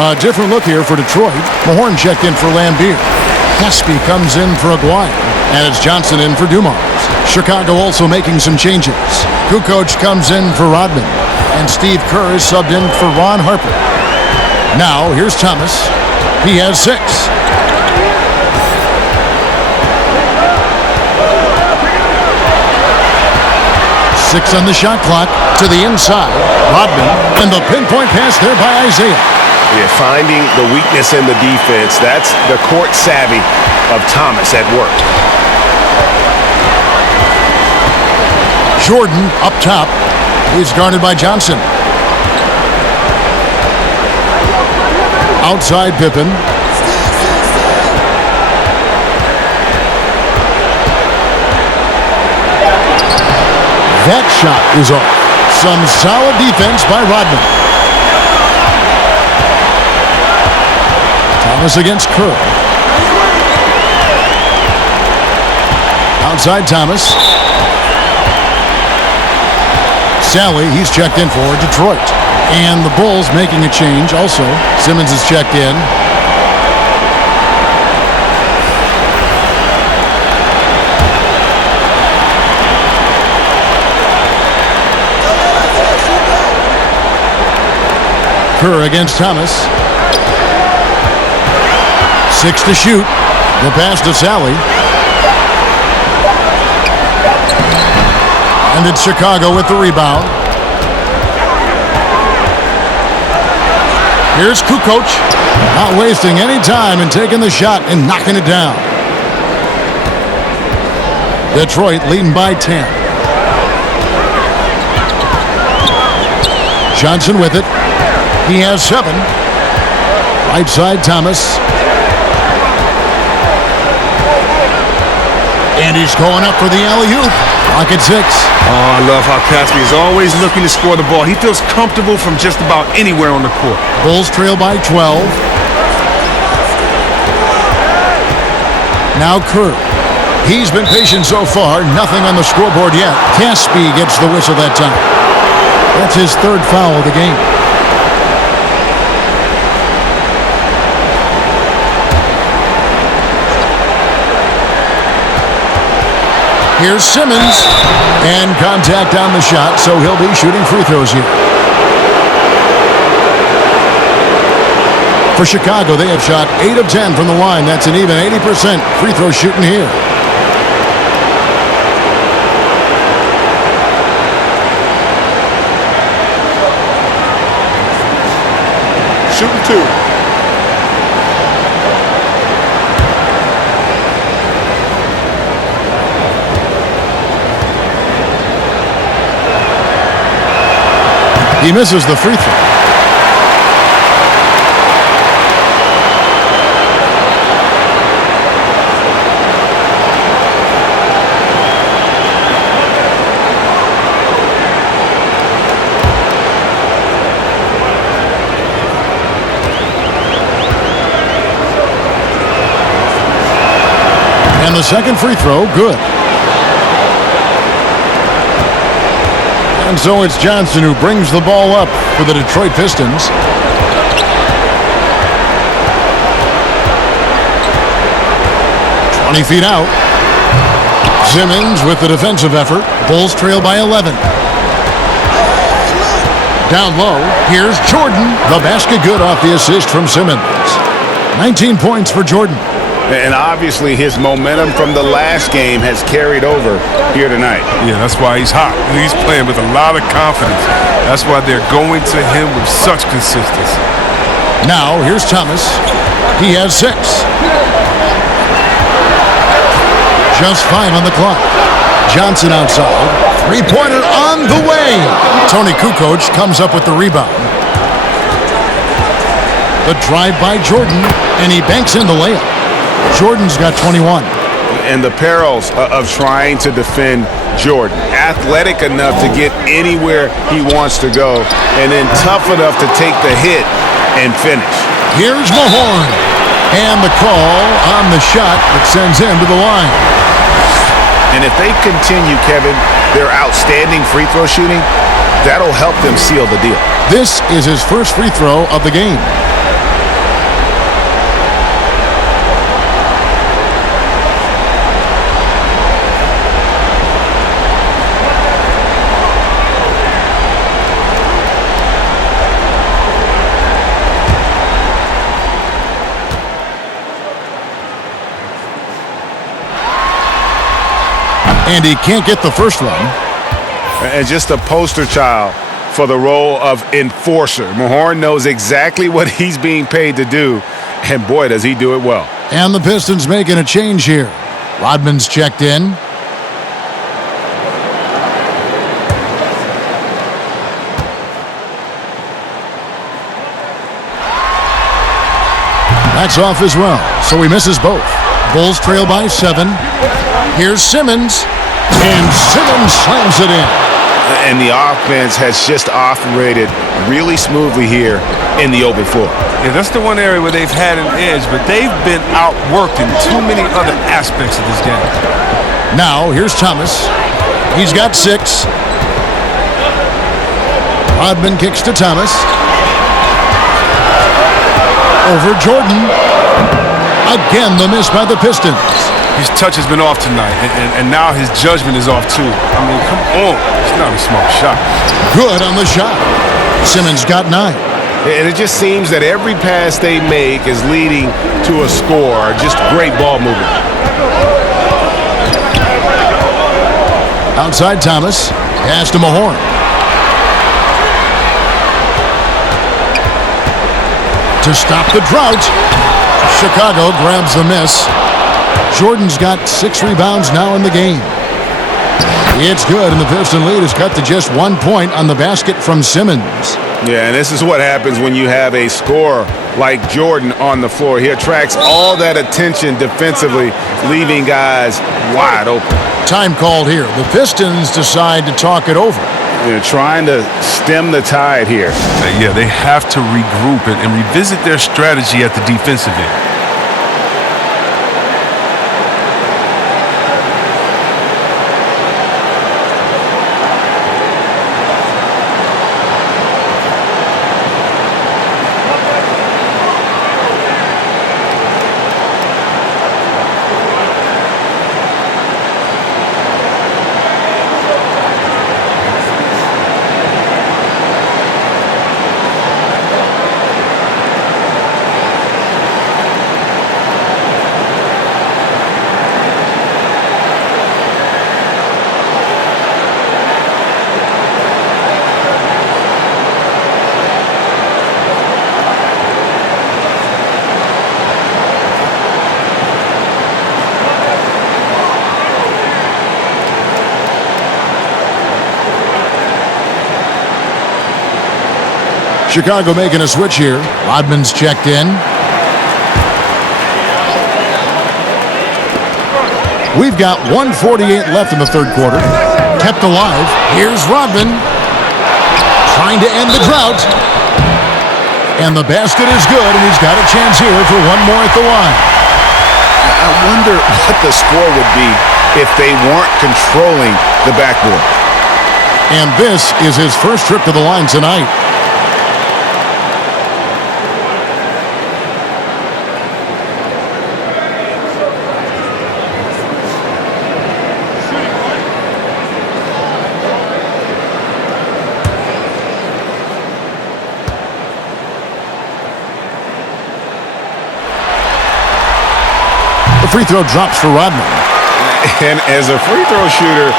A different look here for Detroit. Mahorn checked in for Lambier. Hespe comes in for Aguirre. And it's Johnson in for Dumars. Chicago also making some changes. Kukoc comes in for Rodman. And Steve Kerr is subbed in for Ron Harper. Now, here's Thomas. He has 6. Six on the shot clock. To the inside. Rodman. And the pinpoint pass there by Isaiah. Yeah, finding the weakness in the defense. That's the court savvy of Thomas at work. Jordan up top. He's guarded by Johnson. Outside Pippen. That shot is off. Some solid defense by Rodman. Thomas against Kerr. Outside Thomas. Sally, he's checked in for Detroit. And the Bulls making a change also. Simmons is checked in. Kerr against Thomas. 6 to shoot. The pass to Sally. And it's Chicago with the rebound. Here's Kukoc. Not wasting any time and taking the shot and knocking it down. Detroit leading by 10. Johnson with it. He has 7. Right side, Thomas. And he's going up for the alley-oop. Clock at 6. Oh, I love how Casspi is always looking to score the ball. He feels comfortable from just about anywhere on the court. Bulls trail by 12. Now Kerr. He's been patient so far. Nothing on the scoreboard yet. Casspi gets the whistle that time. That's his 3rd foul of the game. Here's Simmons, and contact on the shot, so he'll be shooting free throws here. For Chicago, they have shot 8 of 10 from the line. That's an even 80% free throw shooting here. Shooting 2. He misses the free throw. And the second free throw, good. And so it's Johnson who brings the ball up for the Detroit Pistons. "20 feet out. Simmons with the defensive effort. Bulls trail by 11. Down low, here's Jordan. The basket good off the assist from Simmons. 19 points for Jordan. And obviously his momentum from the last game has carried over here tonight. Yeah, that's why he's hot. He's playing with a lot of confidence. That's why they're going to him with such consistency. Now, here's Thomas. He has 6. Just 5 on the clock. Johnson outside. Three-pointer on the way. Tony Kukoc comes up with the rebound. The drive by Jordan, and he banks in the layup. Jordan's got 21. And the perils of trying to defend Jordan. Athletic enough to get anywhere he wants to go, and then tough enough to take the hit and finish. Here's Mahorn. And the call on the shot that sends him to the line. And if they continue, Kevin, their outstanding free throw shooting, that'll help them seal the deal. This is his first free throw of the game. And he can't get the first one. And just a poster child for the role of enforcer. Mahorn knows exactly what he's being paid to do, and boy, does he do it well. And the Pistons making a change here. Rodman's checked in. That's off as well, so he misses both. Bulls trail by 7. Here's Simmons, and Simmons slams it in. And the offense has just operated really smoothly here in the open floor. Yeah, that's the one area where they've had an edge, but they've been outworked in too many other aspects of this game. Now, here's Thomas. He's got 6. Rodman kicks to Thomas. Over Jordan. Again, the miss by the Pistons. His touch has been off tonight, and now his judgment is off too. I mean, come on. It's not a small shot. Good on the shot. Simmons got 9. And it just seems that every pass they make is leading to a score. Just great ball movement. Outside Thomas. Pass to Mahorn. To stop the drought. Chicago grabs the miss. Jordan's got 6 rebounds now in the game. It's good, and the Piston lead is cut to just 1 point on the basket from Simmons. Yeah, and this is what happens when you have a scorer like Jordan on the floor. He attracts all that attention defensively, leaving guys wide open. Time called here. The Pistons decide to talk it over. They're trying to stem the tide here. Yeah, they have to regroup and revisit their strategy at the defensive end. Chicago making a switch here. Rodman's checked in. We've got 1:48 left in the third quarter. Kept alive. Here's Rodman. Trying to end the drought. And the basket is good, and he's got a chance here for one more at the line. I wonder what the score would be if they weren't controlling the backboard. And this is his first trip to the line tonight. Free throw drops for Rodman. And as a free throw shooter,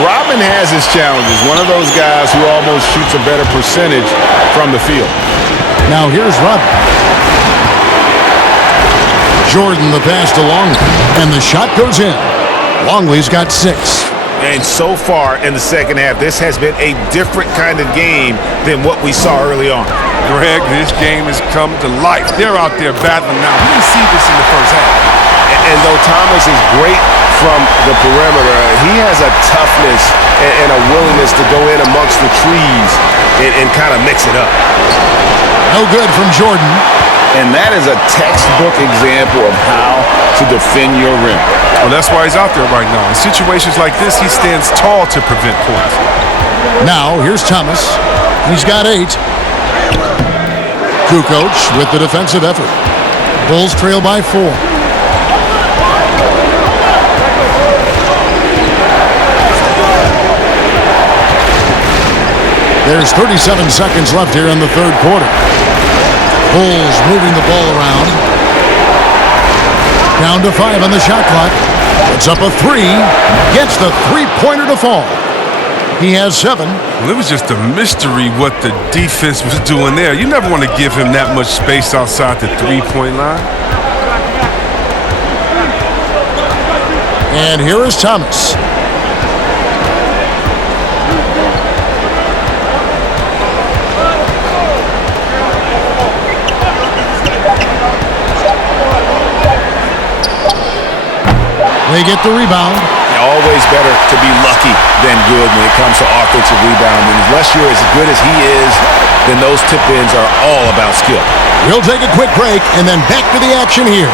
Rodman has his challenges. One of those guys who almost shoots a better percentage from the field. Now here's Rodman. Jordan the pass to Longley. And the shot goes in. Longley's got 6. And so far in the second half, this has been a different kind of game than what we saw early on. Greg, this game has come to life. They're out there battling now. We didn't see this in the first half. And though Thomas is great from the perimeter, he has a toughness and a willingness to go in amongst the trees and kind of mix it up. No good from Jordan. And that is a textbook example of how to defend your rim. Well, that's why he's out there right now. In situations like this, he stands tall to prevent points. Now, here's Thomas. He's got 8. Kukoc with the defensive effort. Bulls trail by 4. There's 37 seconds left here in the third quarter. Bulls moving the ball around. Down to 5 on the shot clock. Puts up a 3. Gets the three-pointer to fall. He has 7. Well, it was just a mystery what the defense was doing there. You never want to give him that much space outside the three-point line. And here is Thomas. They get the rebound. Always better to be lucky than good when it comes to offensive rebounding. Unless you're as good as he is, then those tip-ins are all about skill. We'll take a quick break and then back to the action here.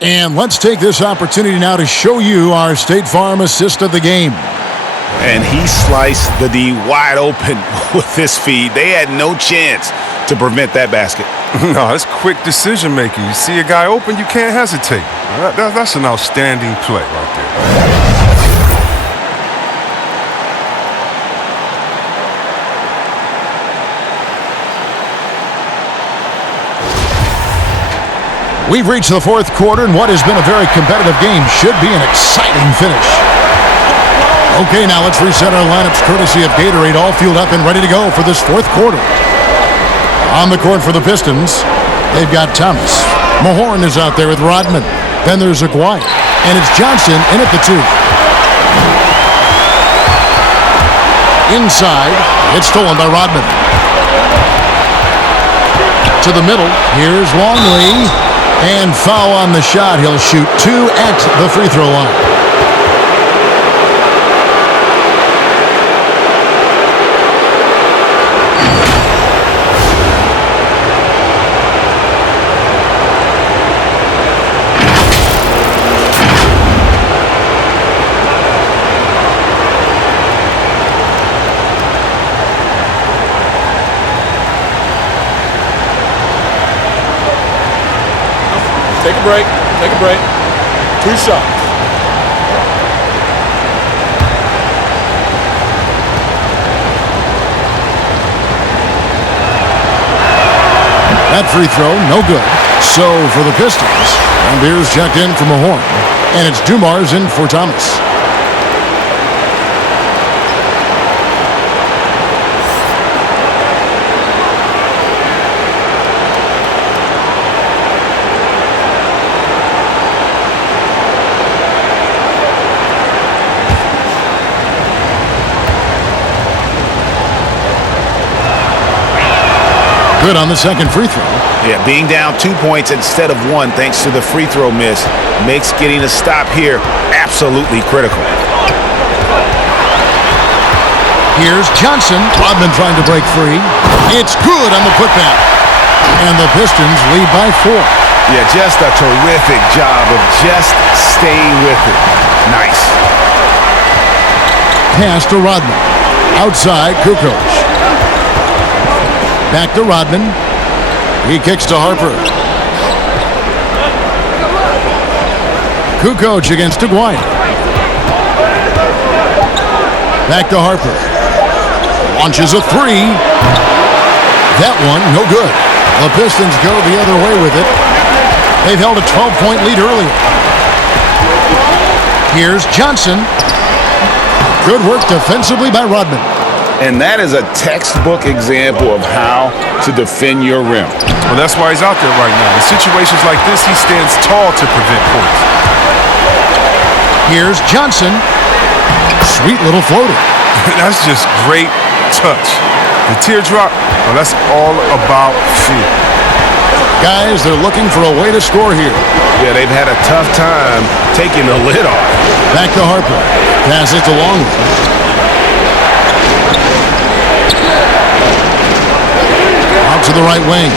And let's take this opportunity now to show you our State Farm assist of the game. And he sliced the D wide open with this feed. They had no chance to prevent that basket. No, that's quick decision making. You see a guy open, you can't hesitate. That's an outstanding play right there. We've reached the fourth quarter, and what has been a very competitive game should be an exciting finish. Okay, now let's reset our lineups courtesy of Gatorade, all fueled up and ready to go for this fourth quarter. On the court for the Pistons, they've got Thomas. Mahorn is out there with Rodman. Then there's Aguirre, and it's Johnson in at the 2. Inside, it's stolen by Rodman. To the middle, here's Longley. And foul on the shot. He'll shoot 2 at the free throw line. Take a break. Take a break. 2 shots. That free throw, no good. So for the Pistons, Beer's checked in for Mahorn. And it's Dumars in for Thomas. Good on the second free throw. Yeah, being down 2 points instead of 1 thanks to the free throw miss makes getting a stop here absolutely critical. Here's Johnson. Rodman trying to break free. It's good on the putback. And the Pistons lead by 4. Yeah, just a terrific job of just staying with it. Nice. Pass to Rodman. Outside, Kukoc. Back to Rodman. He kicks to Harper. Kukoc against Aguirre. Back to Harper. Launches a 3. That one, no good. The Pistons go the other way with it. They've held a 12-point lead earlier. Here's Johnson. Good work defensively by Rodman. And that is a textbook example of how to defend your rim. Well, that's why he's out there right now. In situations like this, he stands tall to prevent points. Here's Johnson. Sweet little floater. That's just great touch. The teardrop, well, that's all about feel. Guys, they're looking for a way to score here. Yeah, they've had a tough time taking the lid off. Back to Harper. Pass it to Longley. Out to the right wing.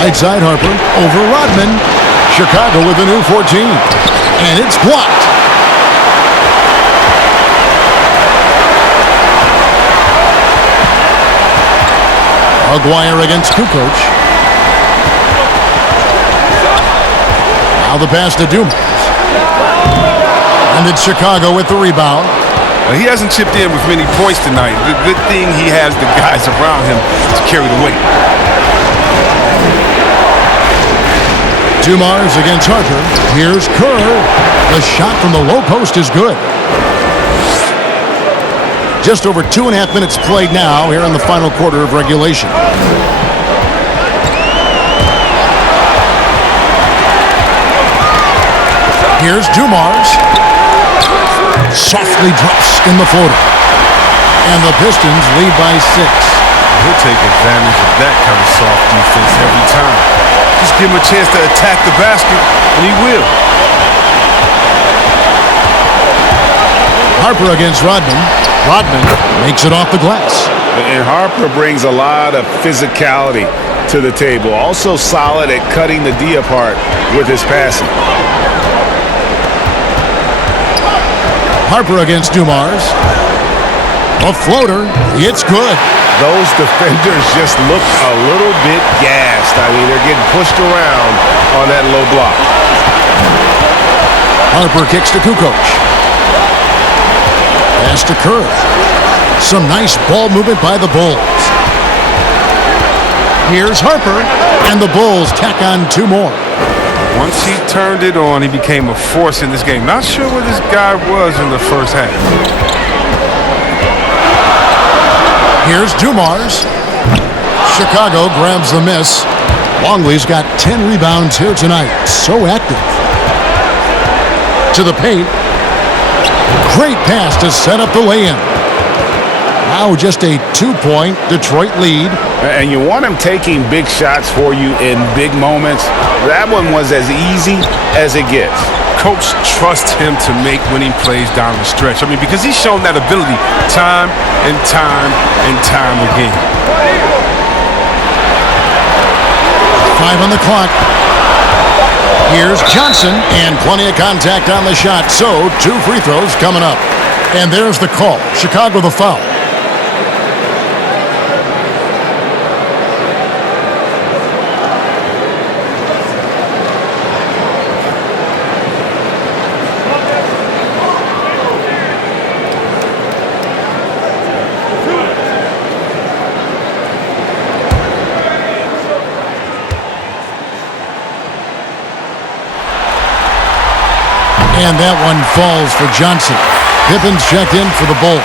Right side Harper. Over Rodman. Chicago with a new 14. And it's blocked. Aguirre against Kukoc. Now the pass to Dumars. And it's Chicago with the rebound. He hasn't chipped in with many points tonight. The good thing he has the guys around him to carry the weight. Dumars against Harper. Here's Kerr. The shot from the low post is good. Just over 2.5 minutes played now here in the final quarter of regulation. Here's Dumars. Softly drops in the floater. And the Pistons lead by 6. He'll take advantage of that kind of soft defense every time. Just give him a chance to attack the basket, and he will. Harper against Rodman. Rodman makes it off the glass. And Harper brings a lot of physicality to the table. Also solid at cutting the D apart with his passing. Harper against Dumars. A floater. It's good. Those defenders just look a little bit gassed. I mean, they're getting pushed around on that low block. Harper kicks to Kukoc. Pass to Kerr. Some nice ball movement by the Bulls. Here's Harper, and the Bulls tack on 2 more. Once he turned it on, he became a force in this game. Not sure where this guy was in the first half. Here's Dumars. Chicago grabs the miss. Longley's got 10 rebounds here tonight. So active. To the paint. Great pass to set up the lay-in. Now just a 2-point Detroit lead. And you want him taking big shots for you in big moments. That one was as easy as it gets. Coach trusts him to make winning plays down the stretch. I mean, because he's shown that ability time and time and time again. 5 on the clock. Here's Johnson, and plenty of contact on the shot. So 2 free throws coming up. And there's the call. Chicago the foul. And that one falls for Johnson. Pippen's checked in for the Bulls.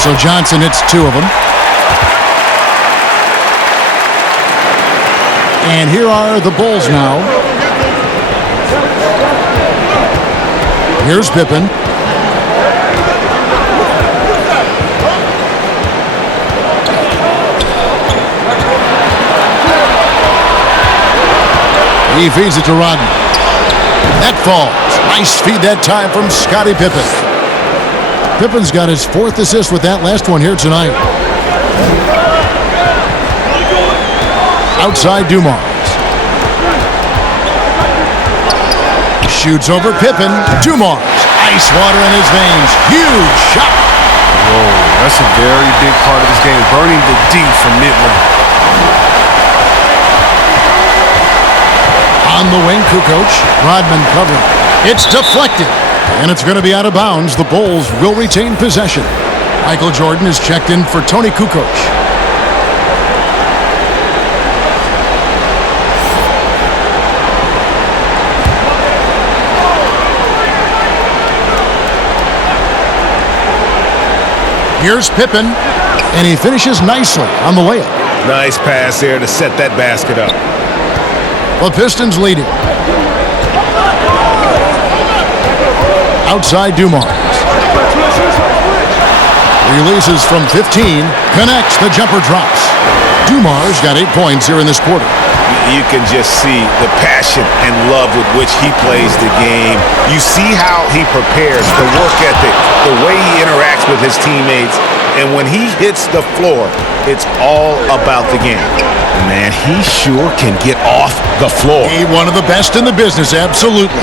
So Johnson hits 2 of them. And here are the Bulls now. Here's Pippen. He feeds it to Rodman. That falls. Nice feed that time from Scottie Pippen. Pippen's got his 4th assist with that last one here tonight. Outside Dumars. Shoots over Pippen. Dumars. Ice water in his veins. Huge shot. Whoa, that's a very big part of this game. Burning the D from mid-range. On the wing, Kukoc. Rodman covering. It's deflected. And it's going to be out of bounds. The Bulls will retain possession. Michael Jordan is checked in for Tony Kukoc. Here's Pippen, and he finishes nicely on the layup. Nice pass there to set that basket up. The Pistons leading. Outside Dumars. Releases from 15, connects, the jumper drops. Dumars got 8 points here in this quarter. You can just see the passion and love with which he plays the game. You see how he prepares, the work ethic, the way he interacts with his teammates. And when he hits the floor, it's all about the game. Man, he sure can get off the floor. He's one of the best in the business, absolutely.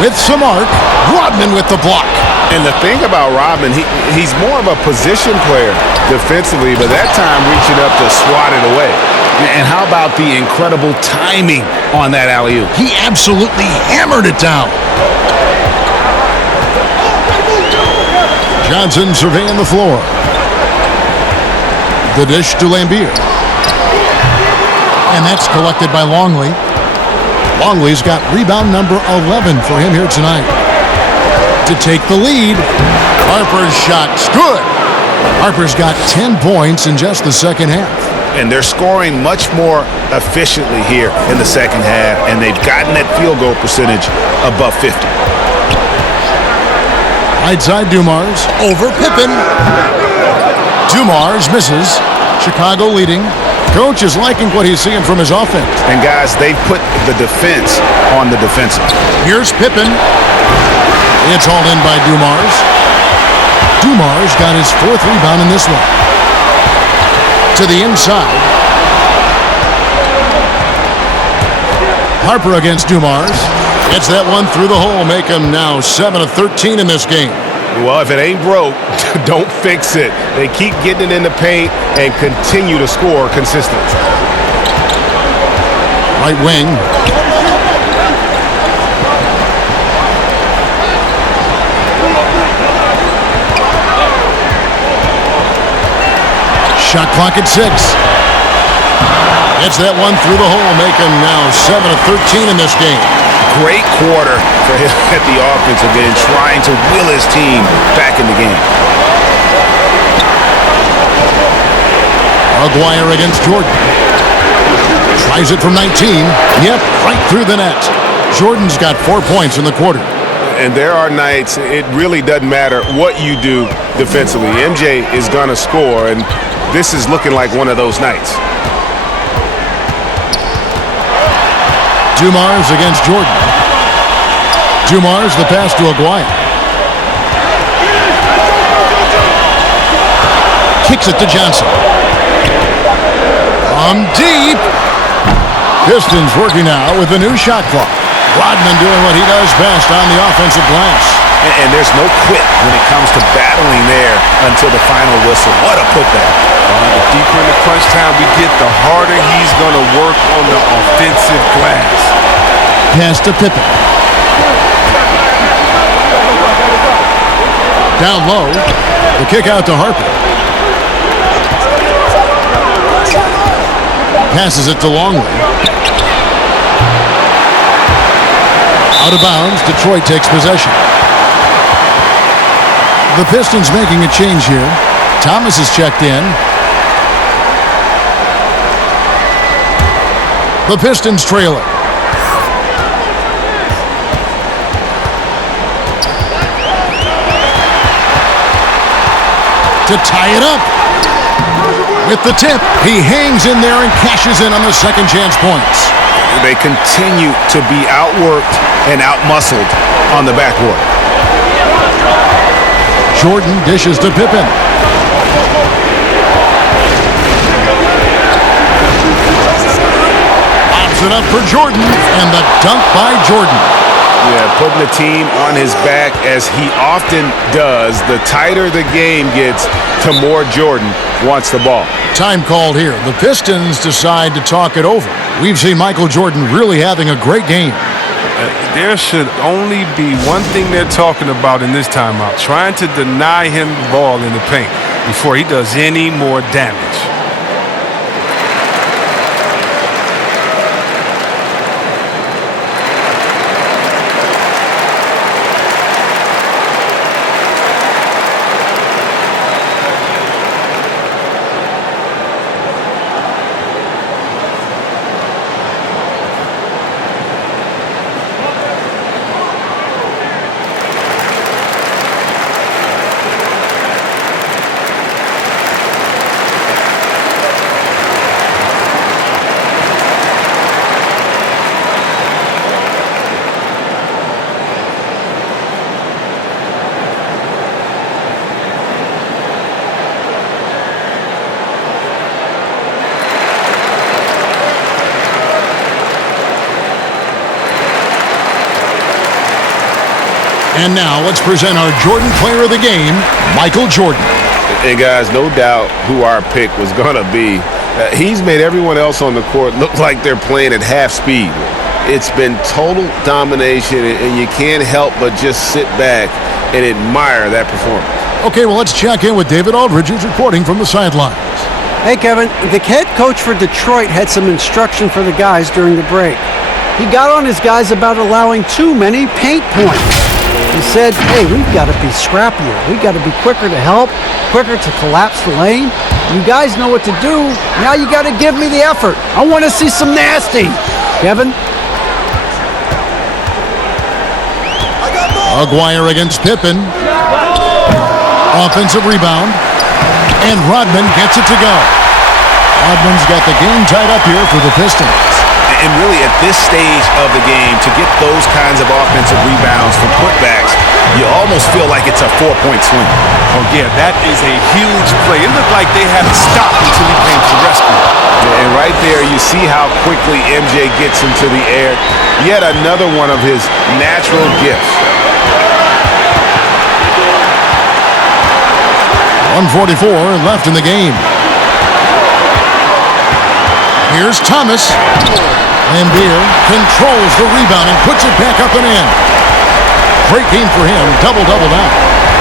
With some arc, Rodman with the block. And the thing about Rodman, he's more of a position player defensively, but that time reaching up to swat it away. And how about the incredible timing on that alley-oop? He absolutely hammered it down. Johnson surveying the floor. The dish to Lambier. And that's collected by Longley. Longley's got rebound number 11 for him here tonight. To take the lead, Harper's shot's good. Harper's got 10 points in just the second half. And they're scoring much more efficiently here in the second half, and they've gotten that field goal percentage above 50. Right side Dumars, over Pippen. Dumars misses. Chicago leading. Coach is liking what he's seeing from his offense. And guys, they've put the defense on the defensive. Here's Pippen. It's hauled in by Dumars. Dumars got his 4th rebound in this one. To the inside. Harper against Dumars. Gets that one through the hole. Make him now 7 of 13 in this game. Well, if it ain't broke, don't fix it. They keep getting it in the paint and continue to score consistently. Right wing. Shot clock at 6. Gets that one through the hole, making now 7 of 13 in this game. Great quarter for him at the offensive end, trying to will his team back in the game. Aguirre against Jordan. Tries it from 19. Yep, right through the net. Jordan's got 4 points in the quarter. And there are nights it really doesn't matter what you do defensively. MJ is going to score, and this is looking like one of those nights. Dumars against Jordan. Dumars the pass to Aguirre. Kicks it to Johnson. From deep. Pistons working now with a new shot clock. Rodman doing what he does best on the offensive glass. And there's no quit when it comes to battling there until the final whistle. What a putback. The deeper in the crunch time we get, the harder he's going to work on the offensive glass. Pass to Pippen. Down low. The kick out to Harper. Passes it to Longley. Out of bounds. Detroit takes possession. The Pistons making a change here. Thomas is checked in. The Pistons trail it. To tie it up. With the tip, he hangs in there and cashes in on the second chance points. They continue to be outworked and outmuscled on the backboard. Jordan dishes to Pippen. Lobs it up for Jordan, and the dunk by Jordan. Yeah, putting the team on his back as he often does. The tighter the game gets, the more Jordan wants the ball. Time called here. The Pistons decide to talk it over. We've seen Michael Jordan really having a great game. There should only be one thing they're talking about in this timeout, trying to deny him the ball in the paint before he does any more damage. And now let's present our Jordan Player of the Game, Michael Jordan. And guys, no doubt who our pick was going to be. He's made everyone else on the court look like they're playing at half speed. It's been total domination, and you can't help but just sit back and admire that performance. Okay, well, let's check in with David Aldridge, who's reporting from the sidelines. Hey, Kevin. The head coach for Detroit had some instruction for the guys during the break. He got on his guys about allowing too many paint points. He said, hey, we've got to be scrappier. We've got to be quicker to help, quicker to collapse the lane. You guys know what to do. Now you got to give me the effort. I want to see some nasty. Kevin? Aguirre against Pippen. Offensive rebound. And Rodman gets it to go. Rodman's got the game tied up here for the Pistons. And really, at this stage of the game, to get those kinds of offensive rebounds from putbacks, you almost feel like it's a 4-point swing. Oh, yeah, that is a huge play. It looked like they had to stop until he came to rescue. And right there, you see how quickly MJ gets into the air. Yet another one of his natural gifts. 1:44 left in the game. Here's Thomas. Lambier controls the rebound and puts it back up and in. Great game for him. Double-double now.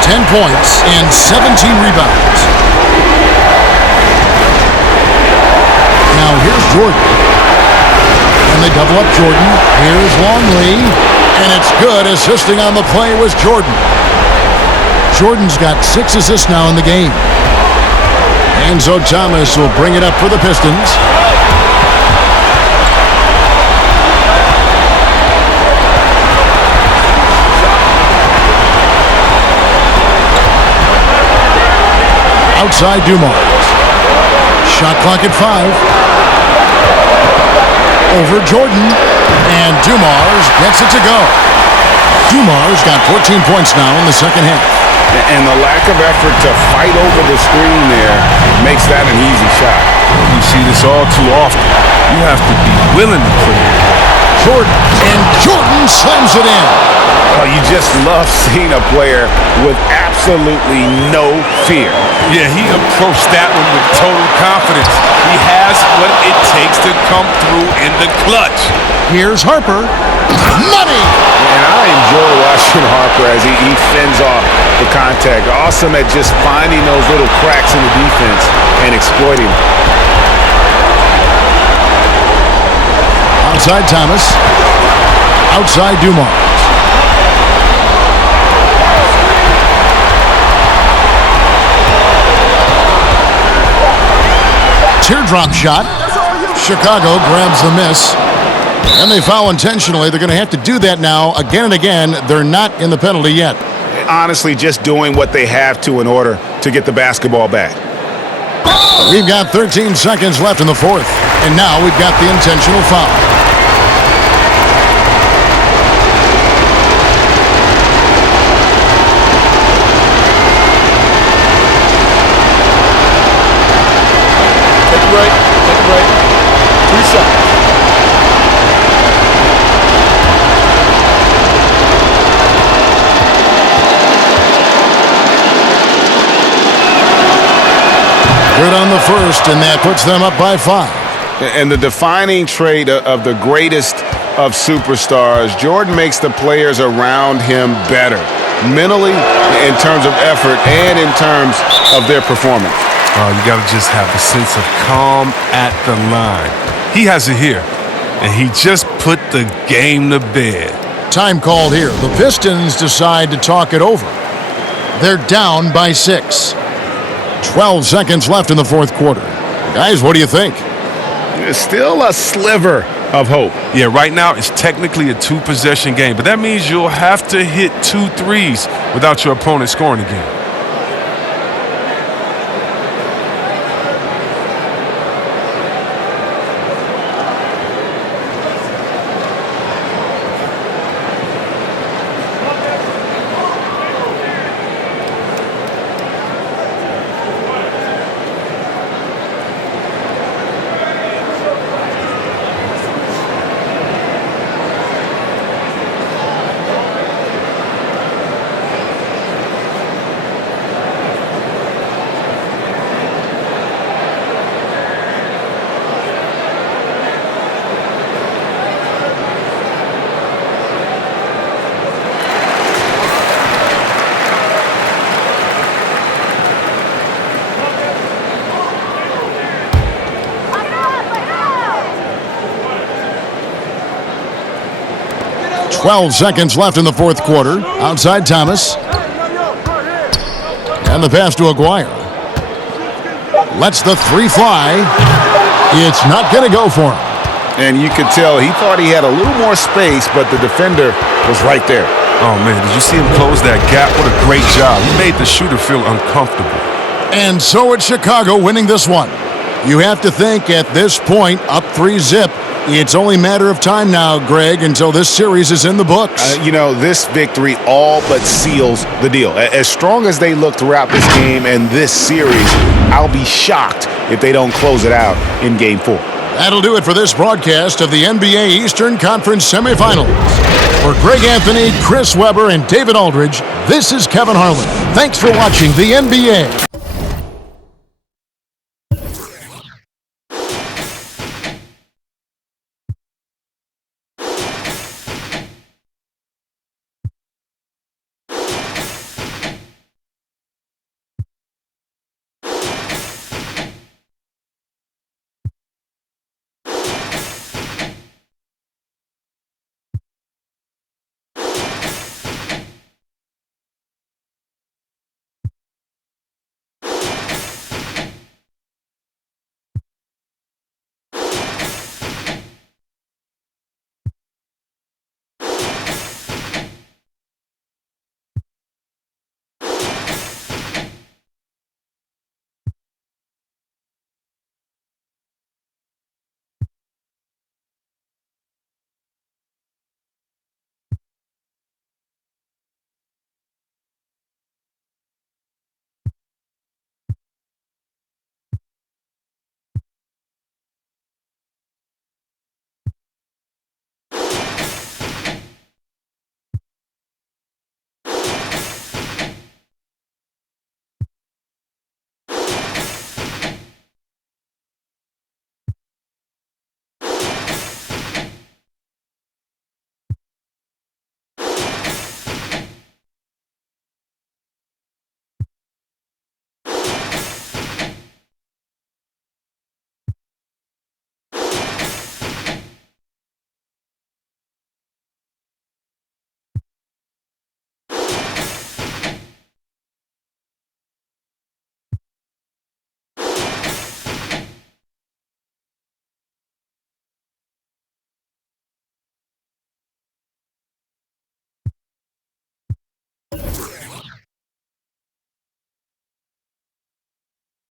10 points and 17 rebounds. Now here's Jordan. And they double up Jordan. Here's Longley. And it's good. Assisting on the play was Jordan. Jordan's got 6 assists now in the game. And so Thomas will bring it up for the Pistons. Outside Dumars. Shot clock at 5. Over Jordan. And Dumars gets it to go. Dumars got 14 points now in the second half. And the lack of effort to fight over the screen there makes that an easy shot. You see this all too often. You have to be willing to put it in. Jordan. And Jordan slams it in. Oh, you just love seeing a player with absolutely no fear. Yeah, he approached that one with total confidence. He has what it takes to come through in the clutch. Here's Harper. Money! And I enjoy watching Harper as he fends off the contact. Awesome at just finding those little cracks in the defense and exploiting them. Outside Thomas. Outside Dumars. Teardrop shot. Chicago grabs the miss. And they foul intentionally. They're going to have to do that now again and again. They're not in the penalty yet. Honestly, just doing what they have to in order to get the basketball back. We've got 13 seconds left in the fourth. And now we've got the intentional foul. Take a break. Take a break. 3 seconds. Good on the first, and that puts them up by 5. And the defining trait of the greatest of superstars, Jordan makes the players around him better, mentally, in terms of effort, and in terms of their performance. You got to just have a sense of calm at the line. He has it here, and he just put the game to bed. Time called here. The Pistons decide to talk it over. They're down by 6. 12 seconds left in the fourth quarter. Guys, what do you think? There's still a sliver of hope. Yeah, right now it's technically a 2-possession game, but that means you'll have to hit 2 threes without your opponent scoring again. .12 seconds left in the fourth quarter. Outside Thomas. And the pass to Aguirre. Lets the 3 fly. It's not going to go for him. And you could tell he thought he had a little more space, but the defender was right there. Oh, man, did you see him close that gap? What a great job. He made the shooter feel uncomfortable. And so it's Chicago winning this one. You have to think at this point, up 3-zip, it's only a matter of time now, Greg, until this series is in the books. This victory all but seals the deal. As strong as they look throughout this game and this series, I'll be shocked if they don't close it out in Game 4. That'll do it for this broadcast of the NBA Eastern Conference Semifinals. For Greg Anthony, Chris Webber, and David Aldridge, this is Kevin Harlan. Thanks for watching the NBA.